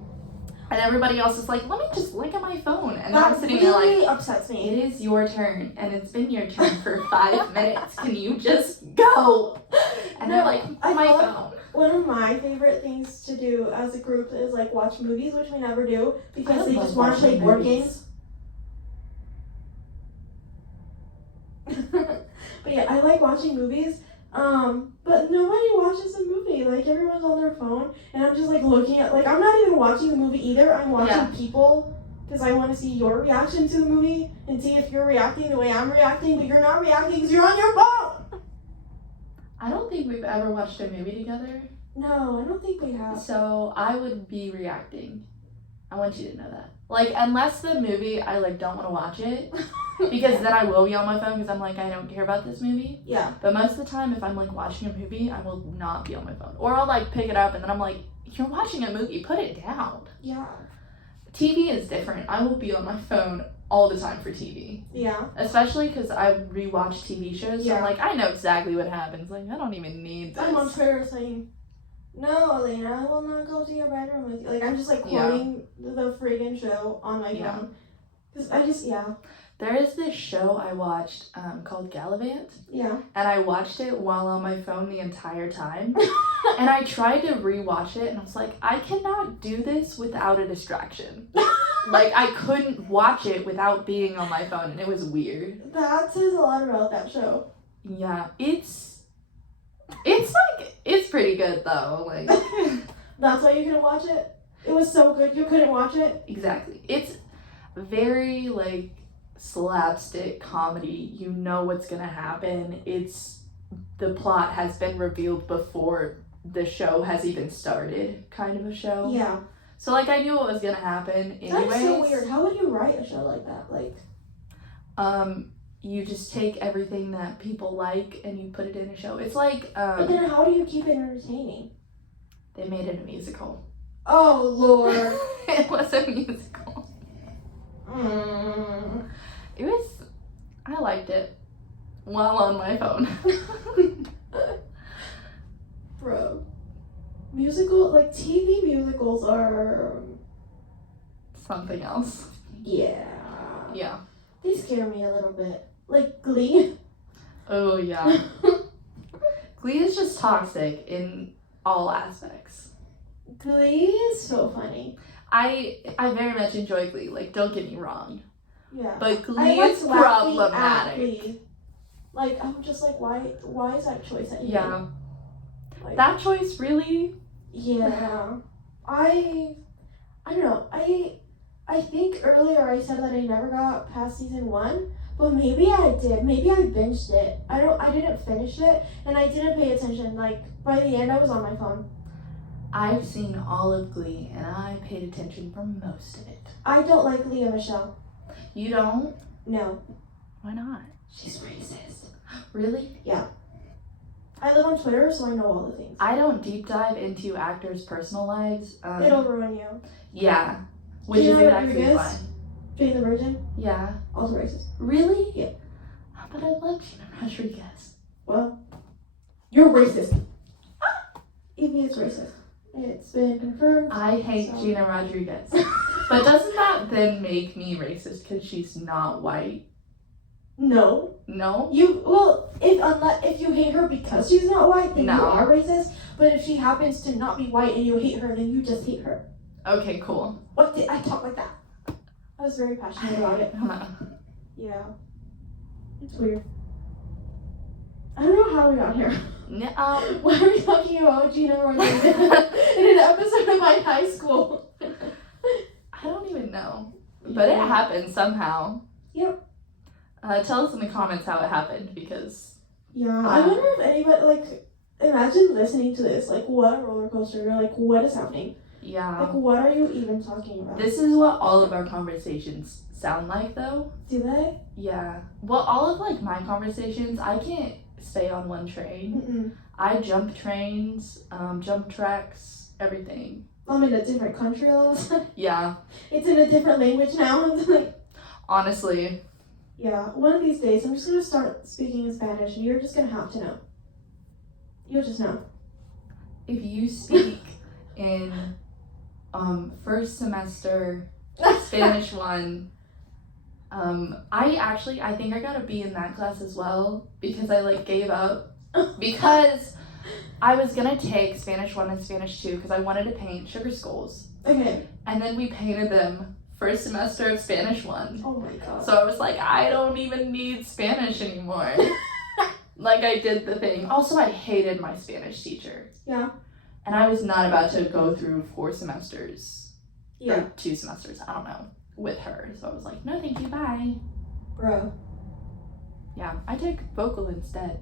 And everybody else is like, let me just look at my phone. And then I'm That sitting there like, really upsets me. it is your turn, and it's been your turn for 5 minutes. Can you just go? And they're No, like, I my love- phone. One of my favorite things to do as a group is like watch movies, which we never do because I they love just want to play watching board movies. games. But yeah, I like watching movies. But nobody watches the movie. Like everyone's on their phone, and I'm just like looking at I'm not even watching the movie either. I'm watching Yeah. people because I want to see your reaction to the movie and see if you're reacting the way I'm reacting, but you're not reacting because you're on your phone. I don't think we've ever watched a movie together, No, I don't think we have. so I would be reacting. I want you to know that. Like, unless the movie, I like don't want to watch it, because then I will be on my phone because I'm like, I don't care about this movie. Yeah. But most of the time, if I'm like watching a movie, I will not be on my phone. Or I'll like pick it up and then I'm like, you're watching a movie, put it down. Yeah. TV is different. I will be on my phone all the time for TV. Yeah. Especially because I rewatch TV shows. So Yeah. I'm like, I know exactly what happens. Like, I don't even need this. I'm on Twitter saying, "No, Elena, I will not go to your bedroom with you." Like I'm just like Yeah. quoting the friggin' show on my Yeah. phone. Cause I just There is this show I watched called Gallivant. yeah. And I watched it while on my phone the entire time. And I tried to rewatch it and I was like, I cannot do this without a distraction. Like, I couldn't watch it without being on my phone, and it was weird. That says a lot about that show. Yeah, it's like, it's pretty good though. Like, That's why you couldn't watch it? It was so good you couldn't watch it? exactly. It's very, like, slapstick comedy. You know what's gonna happen. The plot has been revealed before the show has even started, kind of a show. Yeah. So, like, I knew what was gonna happen anyways. That's so weird. How would you write a show like that? Like, You just take everything that people like and you put it in a show. It's like, but then how do you keep it entertaining? they made it a musical. Oh, Lord. It was a musical. Mm. I liked it while on my phone. Bro. TV musicals are, Something else. yeah. Yeah. They scare me a little bit. Like Glee. Oh, yeah. Glee is just toxic in all aspects. Glee is so funny. I very much enjoy Glee. Like, don't get me wrong. Yeah. But Glee I is was laughing at problematic. Glee. Like, I'm just like, why is that choice at you? Yeah. Like, That choice really. yeah. I don't know. I think earlier I said that I never got past season 1, but maybe I did. Maybe I binged it. I didn't finish it, and I didn't pay attention. Like, by the end I was on my phone. I've seen all of Glee, and I paid attention for most of it. I don't like Leah Michelle. You don't? No. Why not? She's racist. Really? Yeah. I live on Twitter, so I know all the things. I don't deep dive into actors' personal lives. It'll ruin you. Yeah. Which is exactly why. Jane the Virgin? Yeah. Also racist. Really? Yeah. But I love Gina Rodriguez. Well, you're racist. Evie is racist. It's been confirmed. I hate Gina Rodriguez. But doesn't that then make me racist because she's not white? No. No? If you hate her because she's not white, then No. you are racist. But if she happens to not be white and you hate her, then you just hate her. Okay, cool. What did I talk like that? I was very passionate about it. I don't know. Yeah. It's weird. I don't know how we got here. Why are we talking about Gina Rodriguez in an episode of my high school? I don't even know. But it happened somehow. Yep. Tell us in the comments how it happened because... Yeah, I wonder if anybody, imagine listening to this. What a roller coaster. What is happening? Yeah. What are you even talking about? This is what all of our conversations sound like, though. Do they? Yeah. Well, all of, my conversations, I can't stay on one train. Mm-mm. I jump trains, jump tracks, everything. I'm in a different country all of a sudden. Yeah. It's in a different language now. Honestly. Yeah, one of these days I'm just going to start speaking in Spanish and you're just going to have to know. You'll just know. If you speak in first semester Spanish 1, I think I got a B in that class as well because I gave up because I was gonna take Spanish 1 and Spanish 2 because I wanted to paint sugar skulls. Okay. And then we painted them first semester of Spanish 1. Oh my god. So I was like, I don't even need Spanish anymore. I did the thing. Also, I hated my Spanish teacher. Yeah. And I was not about to go through 4 semesters. Yeah. Or 2 semesters, I don't know, with her. So I was like, no, thank you, bye. Bro. Yeah, I took vocal instead.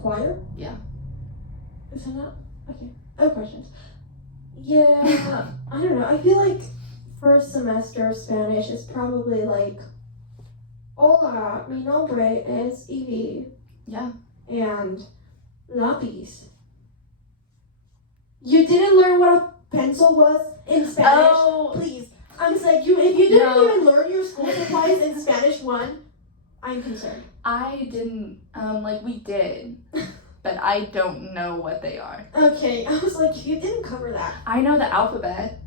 Choir? Yeah. Is that not? Okay. I have questions. Yeah. I don't know. I feel first semester Spanish is probably hola, mi nombre es Evie. Yeah. And lápiz. You didn't learn what a pencil was in Spanish? Oh. Please. I'm just if you didn't even learn your school supplies in Spanish 1, I'm concerned. I didn't, we did, but I don't know what they are. Okay, I was you didn't cover that. I know the alphabet.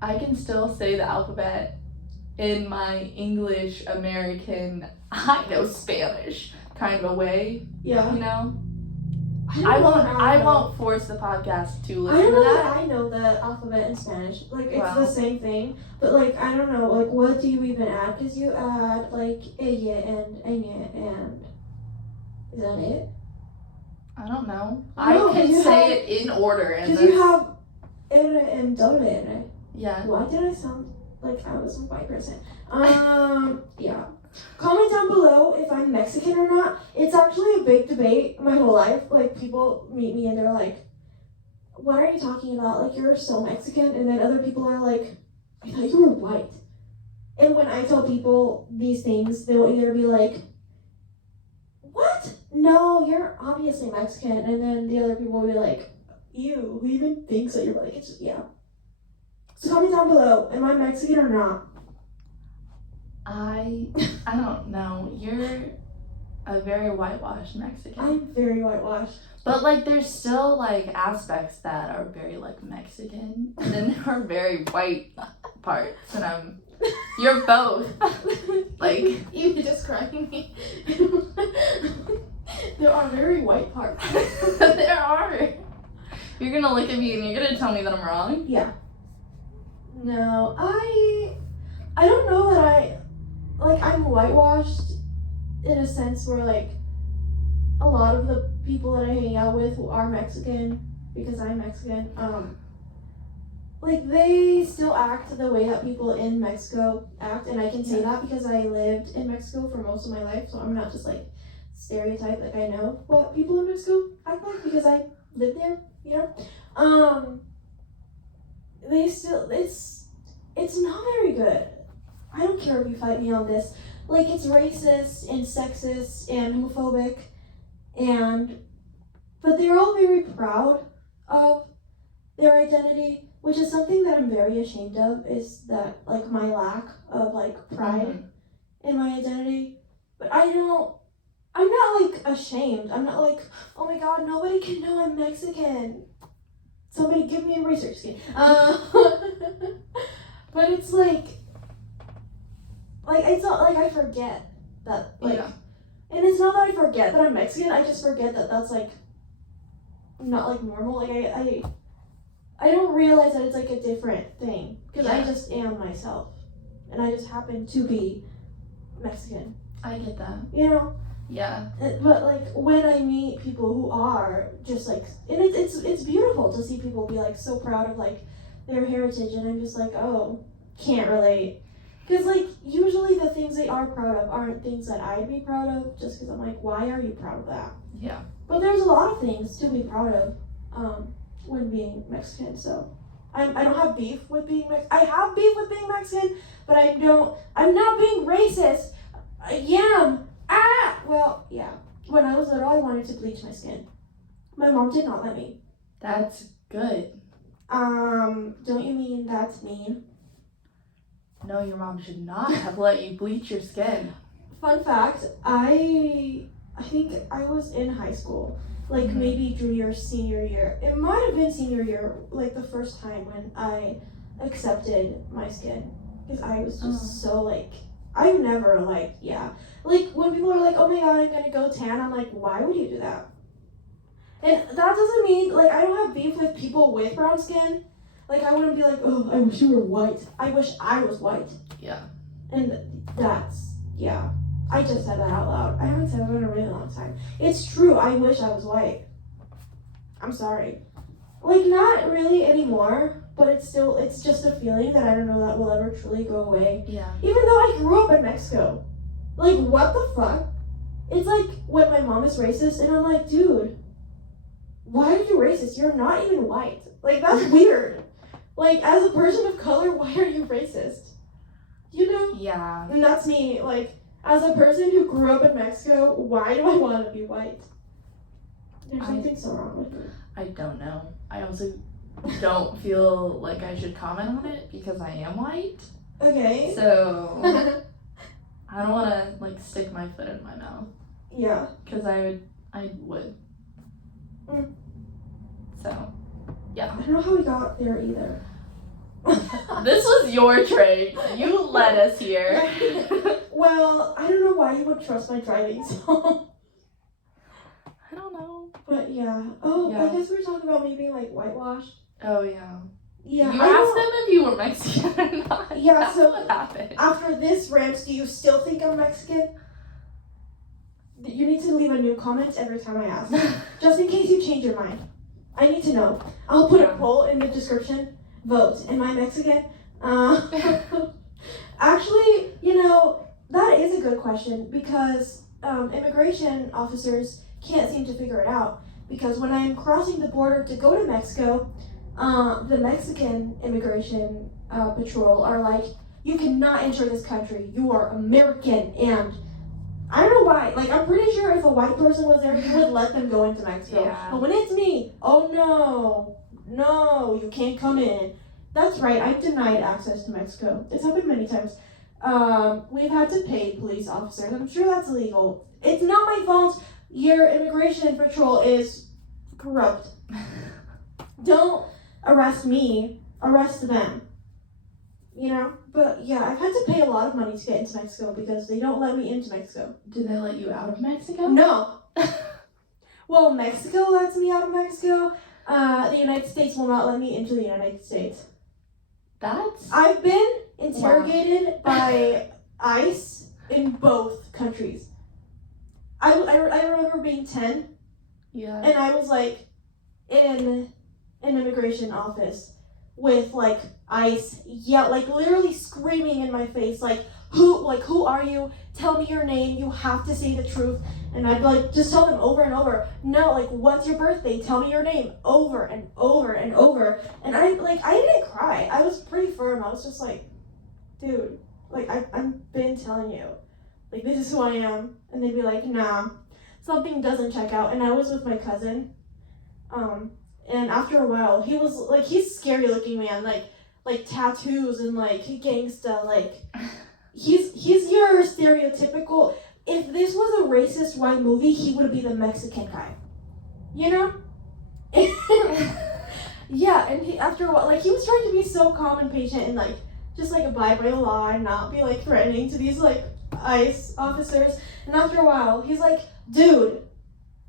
I can still say the alphabet in my English, American, I know Spanish kind of a way, Yeah. you know? I won't force the podcast to I listen don't to know that. that I know the alphabet in Spanish. It's Wow. the same thing. But I don't know, what do you even add? Because you add ella and ñ and is that it? I don't know. No, I 'cause can you say have- it in order. And Because you have R and double R. Yeah. Why did I sound like I was a white person? Yeah. Comment down below if I'm Mexican or not. It's actually a big debate my whole life. People meet me and they're like, what are you talking about? You're so Mexican. And then other people are like, I thought you were white. And when I tell people these things, they'll either be like, what? No, you're obviously Mexican. And then the other people will be like, ew, who even thinks that you're white? It's just, yeah. So comment down below, am I Mexican or not? I don't know. You're a very whitewashed Mexican. I'm very whitewashed. But there's still aspects that are very Mexican, and then there are very white parts, and you're both. You're describing me. There are very white parts. There are. You're gonna look at me and you're gonna tell me that I'm wrong? Yeah. No, I don't know that I'm whitewashed in a sense where a lot of the people that I hang out with who are Mexican, because I'm Mexican, they still act the way that people in Mexico act, and I can say that because I lived in Mexico for most of my life, so I'm not just stereotyped. I know what people in Mexico act like because I lived there you know? They still, it's not very good. I don't care if you fight me on this. Like, it's racist and sexist and homophobic, but they're all very proud of their identity, which is something that I'm very ashamed of, is that, like, my lack of, like, pride in my identity. But I'm not, like, ashamed. I'm not like, oh my god, nobody can know I'm Mexican. Somebody give me a razor skin. But it's like, it's not like I forget that, like, Yeah. and it's not that I forget that I'm Mexican, I just forget that that's, like, not, like, normal. Like, I don't realize that it's, like, a different thing, because I just am myself, and I just happen to be Mexican. I get that. You know? Yeah. But, like, when I meet people who are just, like, and it's beautiful to see people be, like, so proud of, like, their heritage, and I'm just like, oh, can't relate. Because, like, usually the things they are proud of aren't things that I'd be proud of, just because I'm like, why are you proud of that? Yeah. But there's a lot of things to be proud of when being Mexican, so I don't have beef with being Mexican. I have beef with being Mexican, but I'm not being racist. I am. Well, yeah. When I was little, I wanted to bleach my skin. My mom did not let me. That's good. Don't you mean that's mean? No, your mom should not have let you bleach your skin. Fun fact, I think I was in high school, like maybe junior, senior year. It might have been senior year, like the first time when I accepted my skin. Because I was just so, like, I've never, like, like, when people are like, oh my god, I'm gonna go tan, I'm like, why would you do that? And that doesn't mean, like, I don't have beef with people with brown skin. Like, I wouldn't be like, oh, I wish you were white. I wish I was white. Yeah. And that's, I just said that out loud. I haven't said it in a really long time. It's true, I wish I was white. I'm sorry. Like, not really anymore, but it's just a feeling that I don't know that will ever truly go away. Yeah. Even though I grew up in Mexico. Like, what the fuck? It's like when my mom is racist and I'm like, dude, why are you racist? You're not even white. Like, that's weird. Like, as a person of color, why are you racist? You know? Yeah. And that's me. Like, as a person who grew up in Mexico, why do I want to be white? There's something so wrong with me. I don't know. I also don't feel like I should comment on it because I am white. Okay. So I don't want to, like, stick my foot in my mouth. Yeah. Because I would. So, yeah. I don't know how we got there either. This was your train. You led us here. Well, I don't know why you would trust my driving, so. I don't know. But yeah. Oh, Yeah. I guess we were talking about me being, like, whitewashed. Oh, yeah. Yeah. You asked them if you were Mexican or not. Yeah, That's so what happened. after this rant, do you still think I'm Mexican? You need to leave a new comment every time I ask. Just in case you change your mind. I need to know. I'll put a poll in the description. Vote. Am I Mexican? Actually, you know, that is a good question because immigration officers can't seem to figure it out. Because when I'm crossing the border to go to Mexico, the Mexican immigration patrol are like, you cannot enter this country. You are American. And I don't know why. Like, I'm pretty sure if a white person was there, he would let them go into Mexico. Yeah. But when it's me, oh no, you can't come in. That's right, I'm denied access to Mexico. It's happened many times. We've had to pay police officers. I'm sure that's illegal. It's not my fault. Your immigration patrol is corrupt. Don't arrest me, arrest them. You know? But yeah, I've had to pay a lot of money to get into Mexico because they don't let me into Mexico. Do they let you out of Mexico? No. Well, Mexico lets me out of Mexico. The United States will not let me into the United States. I've been interrogated by ICE in both countries. I remember being 10. Yeah. And I was like in an immigration office with like ICE, like literally screaming in my face, like, who are you? Tell me your name. You have to say the truth. And I'd like just tell them over and over, no, like, what's your birthday? Tell me your name, over and over and over. And I didn't cry. I was pretty firm. I was just like, dude, like, I've been telling you, like, this is who I am. And they'd be like, nah, something doesn't check out. And I was with my cousin, and after a while, he was like, he's scary looking man, like tattoos and like gangsta, like he's your stereotypical. If this was a racist white movie, he would be the Mexican guy, you know? Yeah, and he, after a while, like, he was trying to be so calm and patient and like just like abide by the law and not be like threatening to these like ICE officers. And after a while, he's like, dude,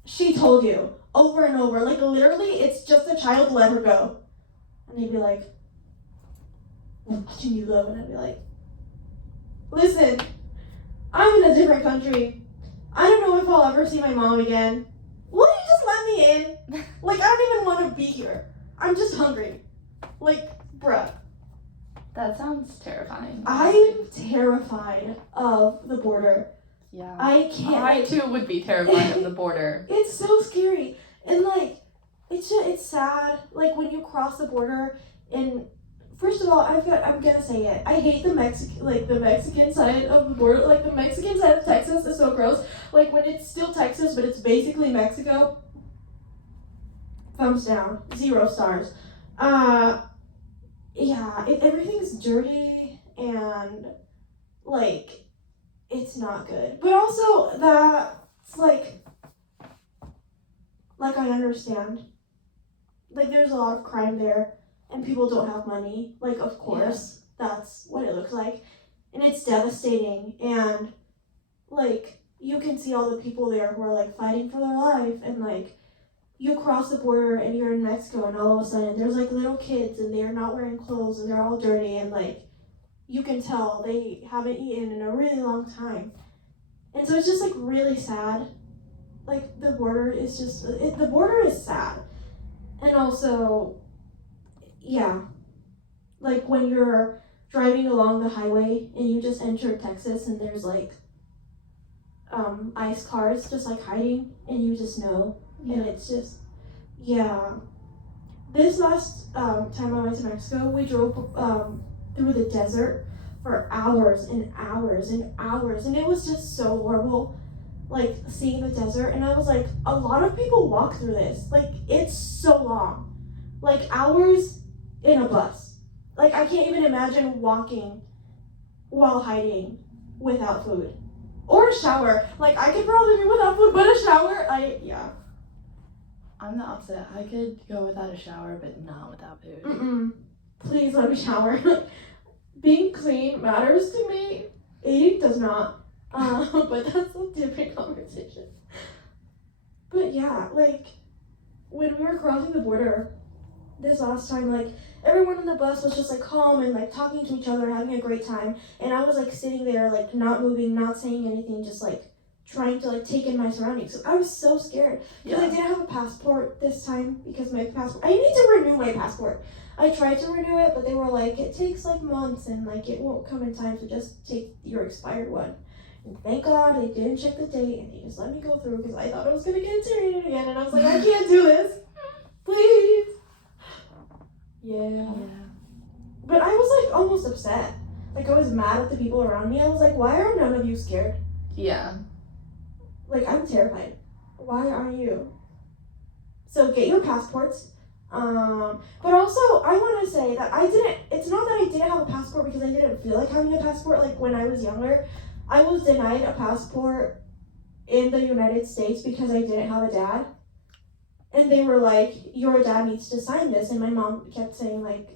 she told you over and over, like, literally, it's just a child, let her go. And they'd be like, I'm watching you go. And I'd be like, listen, I'm in a different country. I don't know if I'll ever see my mom again. Will you just let me in? Like, I don't even want to be here. I'm just hungry. Like, bruh. That sounds terrifying. I'm terrified of the border. Yeah. I can't. I too would be terrified of the border. It's so scary. And like, it's sad. Like, when you cross the border, and first of all, I'm gonna say it. I hate the Mexican side of the border. Like, the Mexican side of Texas is so gross. Like, when it's still Texas, but it's basically Mexico. Thumbs down. 0 stars. Yeah, everything's dirty and like, it's not good. But also that's like I understand. Like, there's a lot of crime there and people don't have money. Like, of course, that's what it looks like. And it's devastating. And like, you can see all the people there who are like fighting for their life, and like, you cross the border and you're in Mexico, and all of a sudden there's like little kids and they're not wearing clothes and they're all dirty, and like, you can tell they haven't eaten in a really long time. And so it's just like really sad. Like, the border is just, the border is sad. And also, yeah, like when you're driving along the highway and you just enter Texas and there's like ICE cars just like hiding, and you just know. Yeah. And it's just, yeah. This last time I went to Mexico, we drove through the desert for hours and hours and hours, and it was just so horrible, like, seeing the desert. And I was like, a lot of people walk through this. Like, it's so long. Like, hours in a bus. Like, I can't even imagine walking while hiding without food. Or a shower. Like, I could probably be without food, but a shower, yeah. I'm the opposite. I could go without a shower, but not without food. Please let me shower. Being clean matters to me. Eating does not. But that's a different conversation. But yeah, like, when we were crossing the border this last time, like, everyone on the bus was just like calm and like talking to each other, having a great time. And I was like sitting there, like, not moving, not saying anything, just like trying to like take in my surroundings. So I was so scared because I didn't have a passport this time, because my passport, I need to renew my passport. I tried to renew it, but they were like, it takes like months and like it won't come in time, so just take your expired one. And thank God they didn't check the date and they just let me go through, because I thought I was gonna get interrogated again, and I was like, I can't do this, please. Yeah. But I was like almost upset. Like, I was mad at the people around me. I was like, why are none of you scared? Yeah. Like, I'm terrified. Why aren't you? So get your passports. But also, I want to say that it's not that I didn't have a passport because I didn't feel like having a passport. Like, when I was younger, I was denied a passport in the United States because I didn't have a dad. And they were like, your dad needs to sign this. And my mom kept saying, like,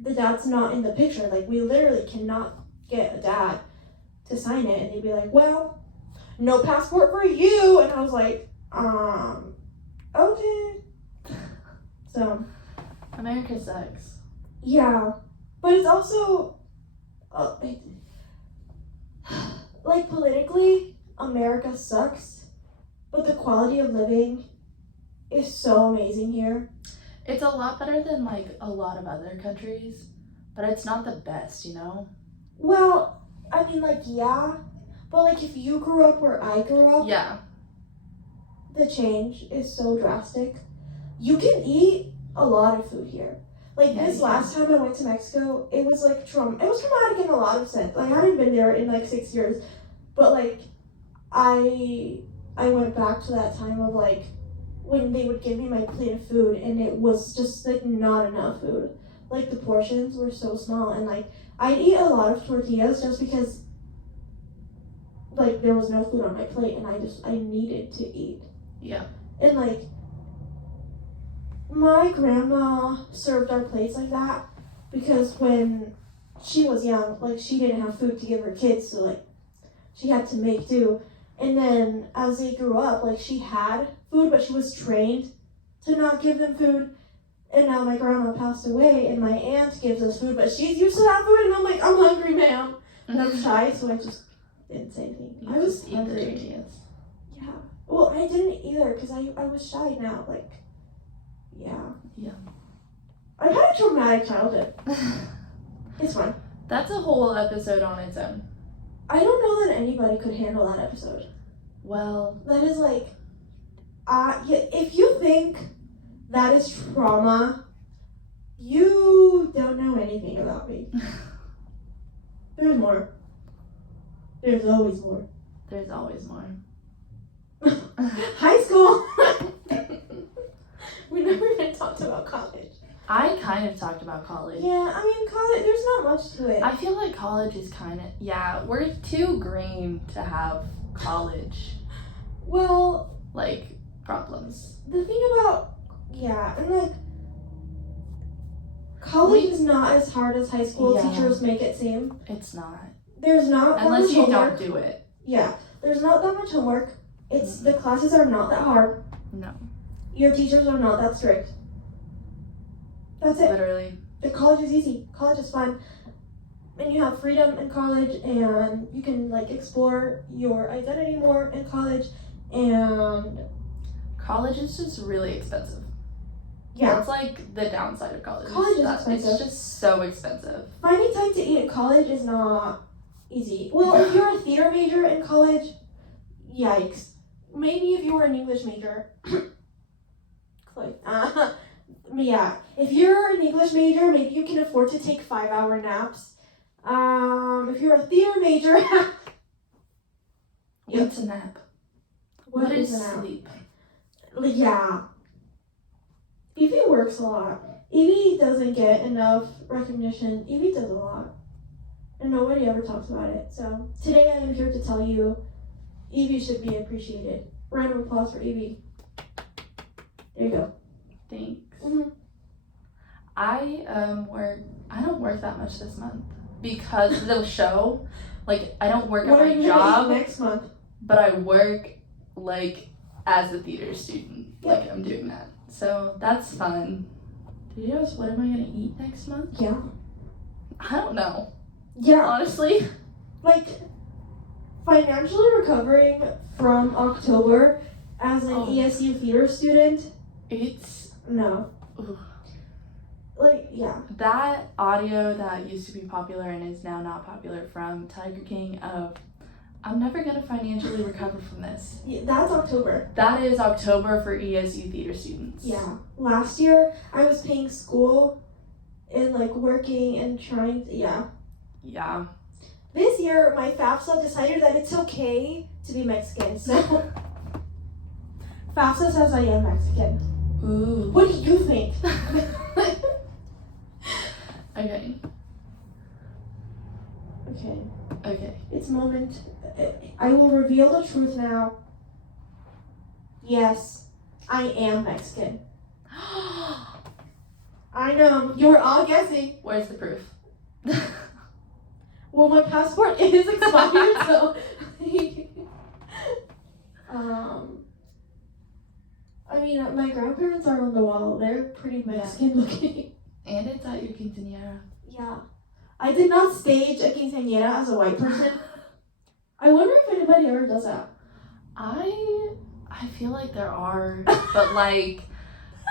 the dad's not in the picture. Like, we literally cannot get a dad to sign it. And they'd be like, well, no passport for you. And I was like, okay. So, America sucks. Yeah. But it's also, like, politically, America sucks. But the quality of living is so amazing here. It's a lot better than like a lot of other countries, but it's not the best, you know? Well, I mean, like, yeah. But, like, if you grew up where I grew up, Yeah. the change is so drastic. You can eat a lot of food here. Like, Yeah, this you last time I went to Mexico, it was, like, it was traumatic in a lot of sense. Like, I hadn't been there in, like, 6 years. But, like, I went back to that time of, like, when they would give me my plate of food and it was just, like, not enough food. Like, the portions were so small. And, like, I'd eat a lot of tortillas just because, like, there was no food on my plate and I needed to eat. Yeah. And, like, my grandma served our plates like that because when she was young, like, she didn't have food to give her kids, so, like, she had to make do. And then as they grew up, like, she had food, but she was trained to not give them food. And now my grandma passed away, and my aunt gives us food, but she's used to that food, and I'm like, I'm hungry, ma'am. And I'm shy, so I just didn't say anything. You I was just eat the hungry. tortillas. Yeah. Well, I didn't either because I was shy now. Like, yeah. Yeah. I've had a traumatic childhood. It's fine. That's a whole episode on its own. I don't know that anybody could handle that episode. Well, That is like, if you think that is trauma, you don't know anything about me. There's more. There's always more. there's always more. High school. We never even talked about college. I kind of talked about college. Yeah, I mean, college, there's not much to it. I feel like college is kind of, yeah, we're too green to have college, Well, like, problems. the thing about, yeah, and like, college is not as hard as high school Yeah. teachers make it seem. It's not. There's not that Unless much you homework. don't do it. Yeah, there's not that much homework. The classes are not that hard. No. Your teachers are not that strict. That's it. Literally. The college is easy. College is fun. And you have freedom in college, and you can like explore your identity more in college. And College is just really expensive. yeah, That's like the downside of college. College is That expensive. It's just so expensive. finding time to eat at college is not easy. Well, if you're a theater major in college, yikes. Maybe if you were an English major. Yeah, if you're an English major, maybe you can afford to take 5-hour naps. If you're a theater major, What's a nap? What is a nap? sleep? Yeah. Evie works a lot. Evie doesn't get enough recognition. Evie does a lot. And nobody ever talks about it. So today I am here to tell you Evie should be appreciated. Round of applause for Evie. There you go. Thanks. Mhm. I don't work that much this month because of the show. Like, I don't work What at are my you gonna job, eat next month? but I work like as a theater student. Yep. Like, I'm doing that. So that's fun. Did you ask what am I gonna eat next month? Yeah. I don't know. Yeah. Honestly. Like financially recovering from October as an Oh. ESU theater student. It's No. Ugh. Like, yeah. that audio that used to be popular and is now not popular from Tiger King of I'm never gonna financially recover from this. Yeah, that's October. That is October for ESU theater students. Yeah. Last year, I was paying school and like working and trying to, yeah. Yeah. This year, my FAFSA decided that it's okay to be Mexican. So, FAFSA says I am Mexican. Ooh. What do you think? Okay. Okay. Okay. It's moment. I will reveal the truth now. Yes, I am Mexican. I know. You're all guessing. Where's the proof? Well, my passport is expired, so. I mean, my grandparents are on the wall. They're pretty Mexican looking. And it's at your quinceañera. Yeah. I did not stage a quinceañera as a white person. I wonder if anybody ever does that. I feel like there are, but like,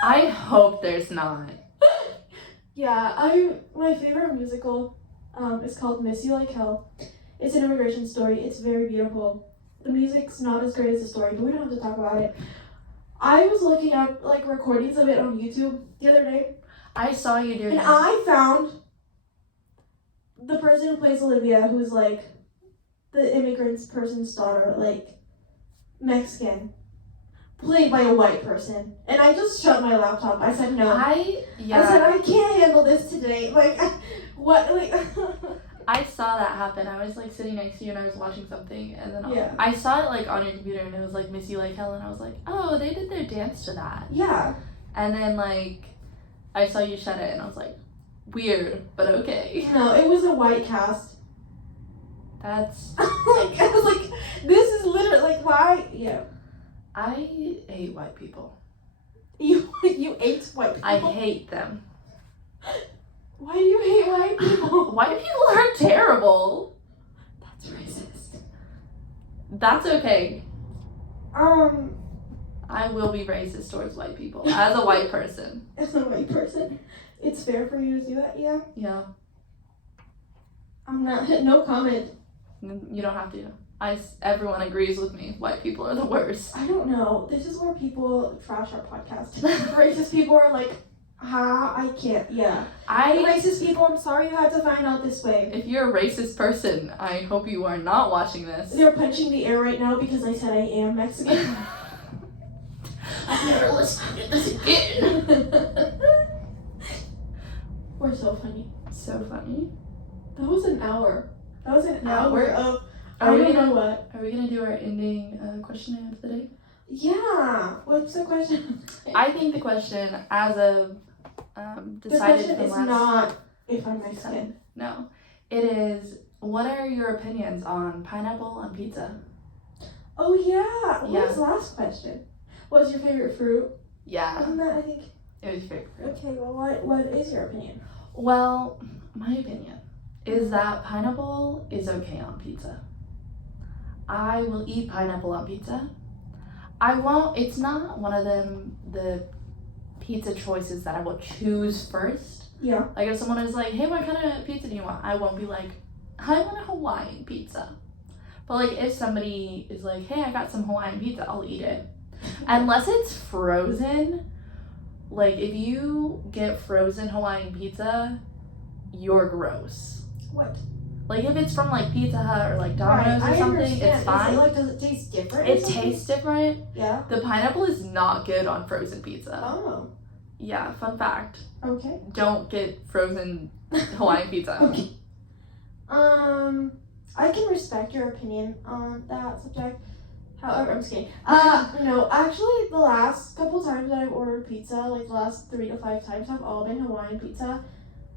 I hope there's not. Yeah, my favorite musical is called Miss You Like Hell. It's an immigration story. It's very beautiful. The music's not as great as the story, but we don't have to talk about it. I was looking up like recordings of it on YouTube the other day. I saw you doing and it. I found the person who plays Olivia, who's like the immigrant person's daughter, like Mexican, played by a white person. And I just shut my laptop. I said no. I said I can't handle this today. Like, what? Like. I saw that happen. I was like sitting next to you and I was watching something, and then Yeah. I saw it like on your computer, and it was like Miss You Like Hell, and I was like, oh, they did their dance to that. Yeah. And then like I saw you shut it, and I was like, weird, but okay. No, it was a white cast. That's like I was like, this is literally like why? Yeah. I hate white people. You hate white people. I hate them. Why do you hate white people? White people are terrible. That's racist. That's okay. I will be racist towards white people as a white person. As a white person, it's fair for you to do that. Yeah. Yeah. I'm not. No comment. You don't have to. Everyone agrees with me. White people are the worst. I don't know. This is where people trash our podcast. Racist people are like, I can't. Yeah. Racist people, I'm sorry you had to find out this way. If you're a racist person, I hope you are not watching this. They're punching the air right now because I said I am Mexican. I've never listened to this again. We're so funny. So funny. That was an hour. That was an hour of Are we gonna do our ending question of the day? Yeah. What's the question? I think the question, as of decided the question from is last not if I'm Mexican. No, it is. What are your opinions on pineapple on pizza? Oh yeah. What Yeah. was the last question? What's your favorite fruit? Yeah. Wasn't that, I think? It was your favorite fruit. Okay. Well, what is your opinion? Well, my opinion is that pineapple is okay on pizza. I will eat pineapple on pizza. I won't. It's not one of the pizza choices that I will choose first. Yeah. Like if someone is like, hey, what kind of pizza do you want? I won't be like, I want a Hawaiian pizza. But like if somebody is like, hey, I got some Hawaiian pizza, I'll eat it. Unless it's frozen. Like if you get frozen Hawaiian pizza, you're gross. What? Like if it's from like Pizza Hut or like Domino's or something, it's fine. Does it taste different? It tastes different. Yeah. The pineapple is not good on frozen pizza. Oh. Yeah, fun fact. Okay. Don't get frozen Hawaiian pizza. Okay. I can respect your opinion on that subject. However, I'm just kidding. No, actually, the last couple times that I've ordered pizza, like the last 3 to 5 times, have all been Hawaiian pizza.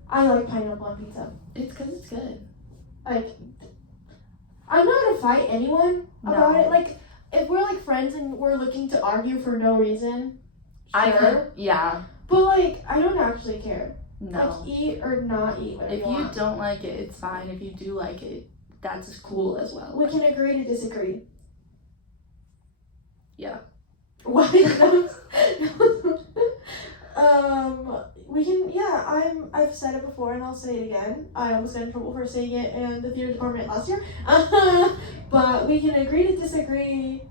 I like pineapple on pizza. It's because it's good. Like, I'm not gonna fight anyone about it. Like, if we're like friends and we're looking to argue for no reason, sure. Yeah. But like, I don't actually care. No. Like, eat or not eat whatever If you don't like it, it's fine. If you do like it, that's cool as well. We can agree to disagree. Yeah. Why? We can. Yeah, I've said it before and I'll say it again. I almost got in trouble for saying it in the theater department last year. But we can agree to disagree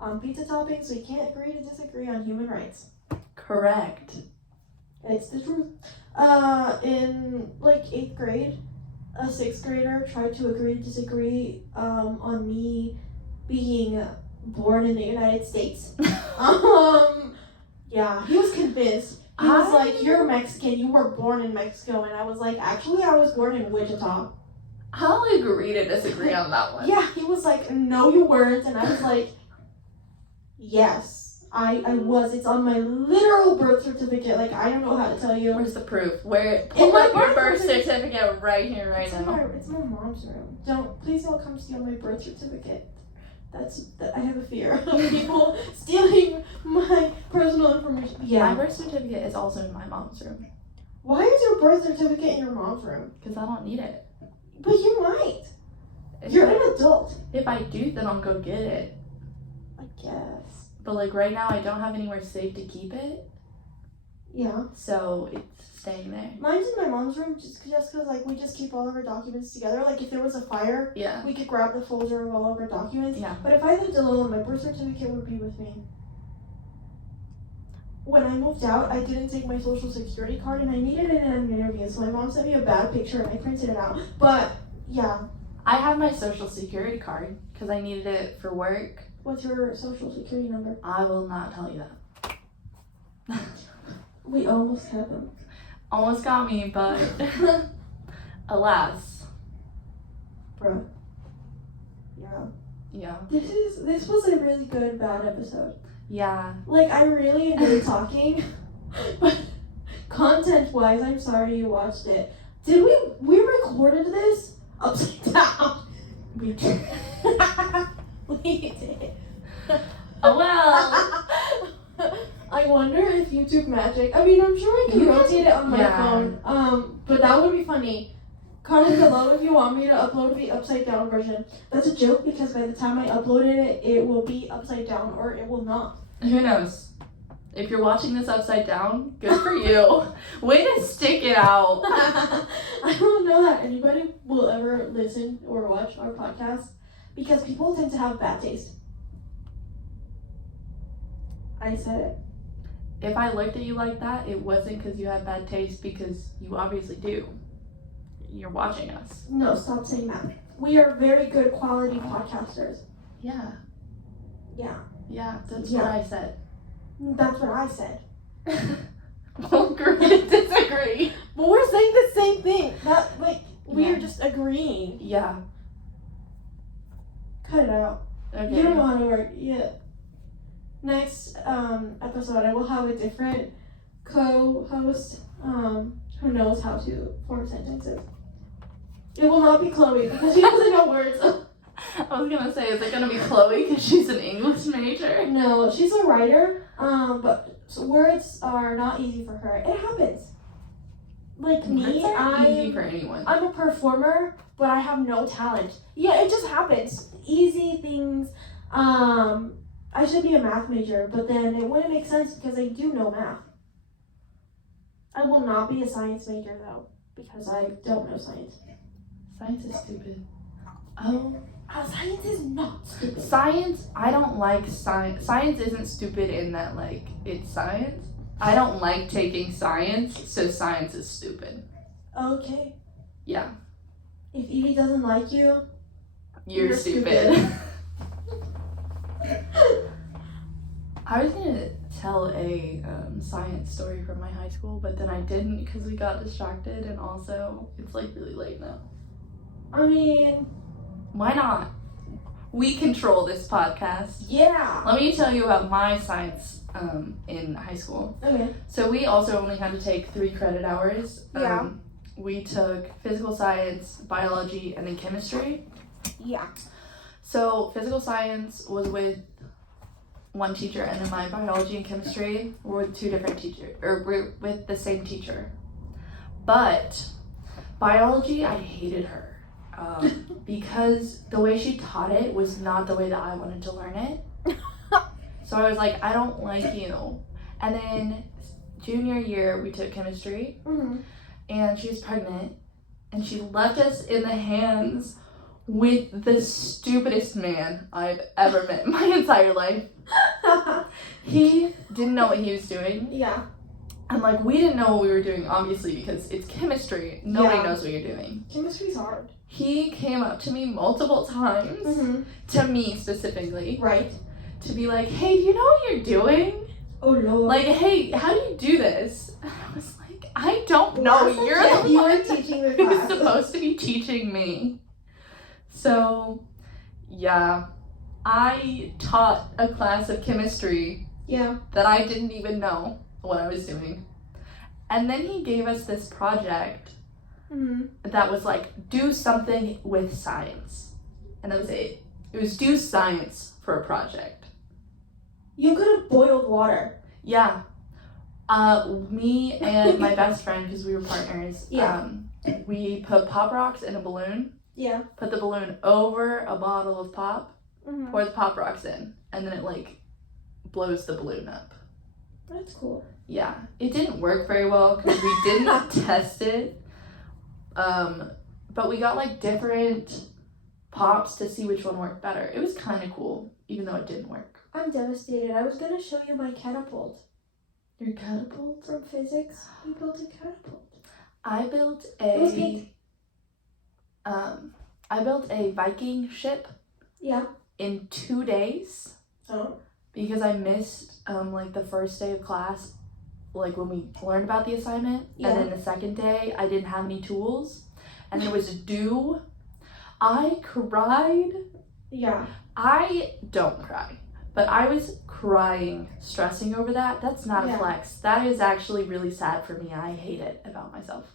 on pizza toppings. We can't agree to disagree on human rights. Correct. It's the truth. In like 8th grade, a 6th grader tried to agree to disagree on me being born in the United States. Yeah, he was convinced. He was like, you're Mexican, you were born in Mexico. And I was like, actually, I was born in Wichita. I'll agree to disagree on that one. Yeah, he was like, no, you weren't. And I was like, yes, I was. It's on my literal birth certificate. Like, I don't know how to tell you. Where's the proof? Pull up your birth certificate right here, right now. It's my mom's room. Please don't come steal my birth certificate. I have a fear of people stealing my personal information. Yeah. My birth certificate is also in my mom's room. Why is your birth certificate in your mom's room? Because I don't need it. But you might. You're an adult. If I do, then I'll go get it. I guess. But like right now, I don't have anywhere safe to keep it. Yeah. So it's staying there. Mine's in my mom's room just because, like, we just keep all of our documents together. Like, if there was a fire, Yeah. we could grab the folder of all of our documents. Yeah. But if I lived alone, my birth certificate would be with me. When I moved out, I didn't take my social security card, and I needed it in an interview, so my mom sent me a bad picture, and I printed it out. But, yeah. I have my social security card because I needed it for work. What's your social security number? I will not tell you that. We almost had them. Almost got me, but alas. Bruh. Yeah. Yeah. This was a really good bad episode. Yeah. Like, I really enjoyed talking, but content-wise, I'm sorry you watched it. Did we recorded this upside down? We did. We did. Oh well. I wonder if YouTube Magic. I mean, I'm sure I can You rotate it on my yeah. phone. But that would be funny. Comment below if you want me to upload the upside down version. That's a joke because by the time I uploaded it, it will be upside down or it will not. Who knows? If you're watching this upside down, good for you. Way to stick it out. I don't know that anybody will ever listen or watch our podcast because people tend to have bad taste. I said it. If I looked at you like that, it wasn't because you had bad taste, because you obviously do. You're watching us. No, stop saying that. We are very good quality podcasters. Yeah. Yeah. Yeah, that's Yeah. what I said. That's what I said. We'll agree to disagree. But we're saying the same thing. We Yeah. are just agreeing. Yeah. Cut it out. Okay. You don't know how to work. Yeah. Next episode, I will have a different co-host who knows how to form sentences. It will not be Chloe because she doesn't know words. I was gonna say, is it gonna be Chloe because she's an English major? No, she's a writer, but words are not easy for her. It happens. Like me, Words aren't easy for anyone. I'm a performer, but I have no talent. Yeah, it just happens. Easy things. I should be a math major, but then it wouldn't make sense because I do know math. I will not be a science major though, because I don't know science. Science is stupid. Oh. Science is not stupid. Science, I don't like science. Science isn't stupid in that, like, it's science. I don't like taking science, so science is stupid. Okay. Yeah. If Evie doesn't like you, You're stupid. I was gonna tell a science story from my high school, but then I didn't because we got distracted, and also it's like really late now. I mean, Why not? We control this podcast. yeah. Let me tell you about my science in high school. Okay. So we also only had to take 3 credit hours. Yeah. We took physical science, biology, and then chemistry. Yeah. So physical science was with one teacher, and then my biology and chemistry were with 2 different teachers, or were with the same teacher. But biology, I hated her because the way she taught it was not the way that I wanted to learn it. So I was like, I don't like you. And then junior year, we took chemistry, and she was pregnant, and she left us in the hands with the stupidest man I've ever met in my entire life. He didn't know what he was doing. Yeah. And like, we didn't know what we were doing, obviously, because it's chemistry. Nobody Yeah. knows what you're doing. Chemistry's hard. He came up to me multiple times, to me specifically, Right. to be like, hey, do you know what you're doing? Oh Lord. Like, hey, how do you do this? And I was like, I don't know. Last You're subject, the you one were teaching the who's class. supposed to be teaching me. So, yeah, I taught a class of chemistry Yeah. that I didn't even know what I was doing. And then he gave us this project that was like, do something with science. And that was it. It was do science for a project. You could have boiled water. Yeah. Me and my best friend, because we were partners, Yeah. We put Pop Rocks in a balloon, Yeah. put the balloon over a bottle of pop, pour the Pop Rocks in, and then it like blows the balloon up. That's cool. Yeah, it didn't work very well because we didn't test it. But we got like different pops to see which one worked better. It was kind of cool, even though it didn't work. I'm devastated. I was gonna show you my catapult. Your catapult? From physics, we built a catapult. I built It was pink. I built a Viking ship Yeah. in 2 days Oh. because I missed like the first day of class, like when we learned about the assignment, Yeah. and then the second day I didn't have any tools, and it was due. I cried. Yeah. I don't cry, but I was crying, stressing over that. That's not a flex. That is actually really sad for me. I hate it about myself.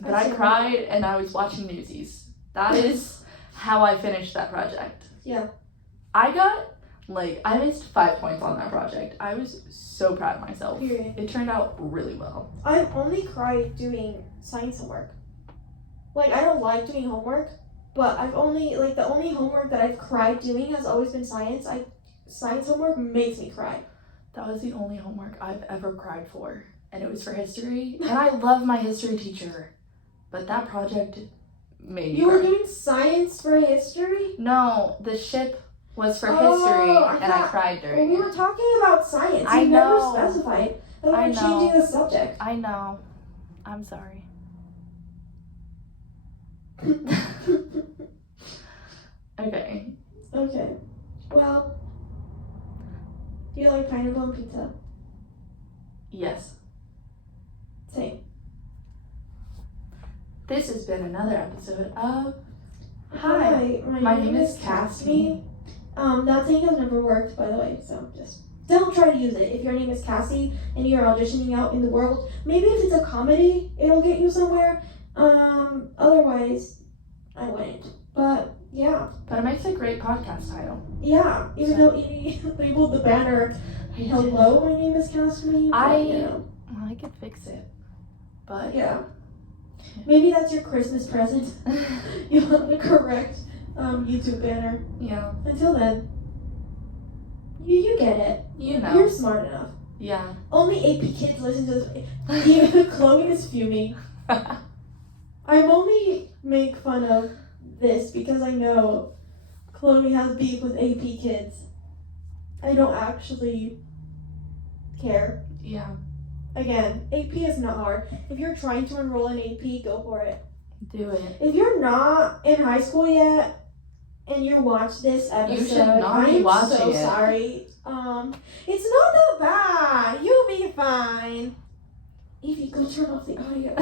But I cried and I was watching Newsies. That is how I finished that project. Yeah. I missed 5 points on that project. I was so proud of myself. Period. It turned out really well. I only cried doing science homework. Like, I don't like doing homework, but the only homework that I've cried doing has always been science. Science homework makes me cry. That was the only homework I've ever cried for, and it was for history. And I love my history teacher, but that project made me You cry. were doing science for history? No, the ship was for Oh, history, and I cried Well, during we it. were talking about science. I You never know. specified. I thought I we were know. changing the subject. I know. I'm sorry. Okay. Okay. Well, do you like pineapple on pizza? Yes. Same. This has been another episode of Hi, my name is Cassie. That thing has never worked, by the way, so just don't try to use it. If your name is Cassie and you're auditioning out in the world, maybe if it's a comedy, it'll get you somewhere. Otherwise, I wouldn't. But yeah, But it makes a great podcast title. yeah. Even though Edie labeled the banner, "Hello, my name is Cassie." I could fix it. But Yeah. Maybe that's your Christmas present. You have the correct YouTube banner. yeah, Until then, you get it. you know. You're smart enough. Yeah. Only AP kids listen to this. Even Chloe is fuming. I'm only make fun of this because I know Chloe has beef with AP kids. I don't actually care. Yeah. Again, AP is not hard. If you're trying to enroll in AP, go for it. Do it. If you're not in high school yet and you watch this episode, You should not be I'm watching so it. sorry. It's not that bad. You'll be fine. Evie, go turn off the audio.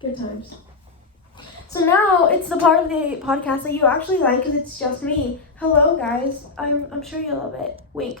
Good times. So now it's the part of the podcast that you actually like because it's just me. Hello, guys. I'm sure you love it. Wink.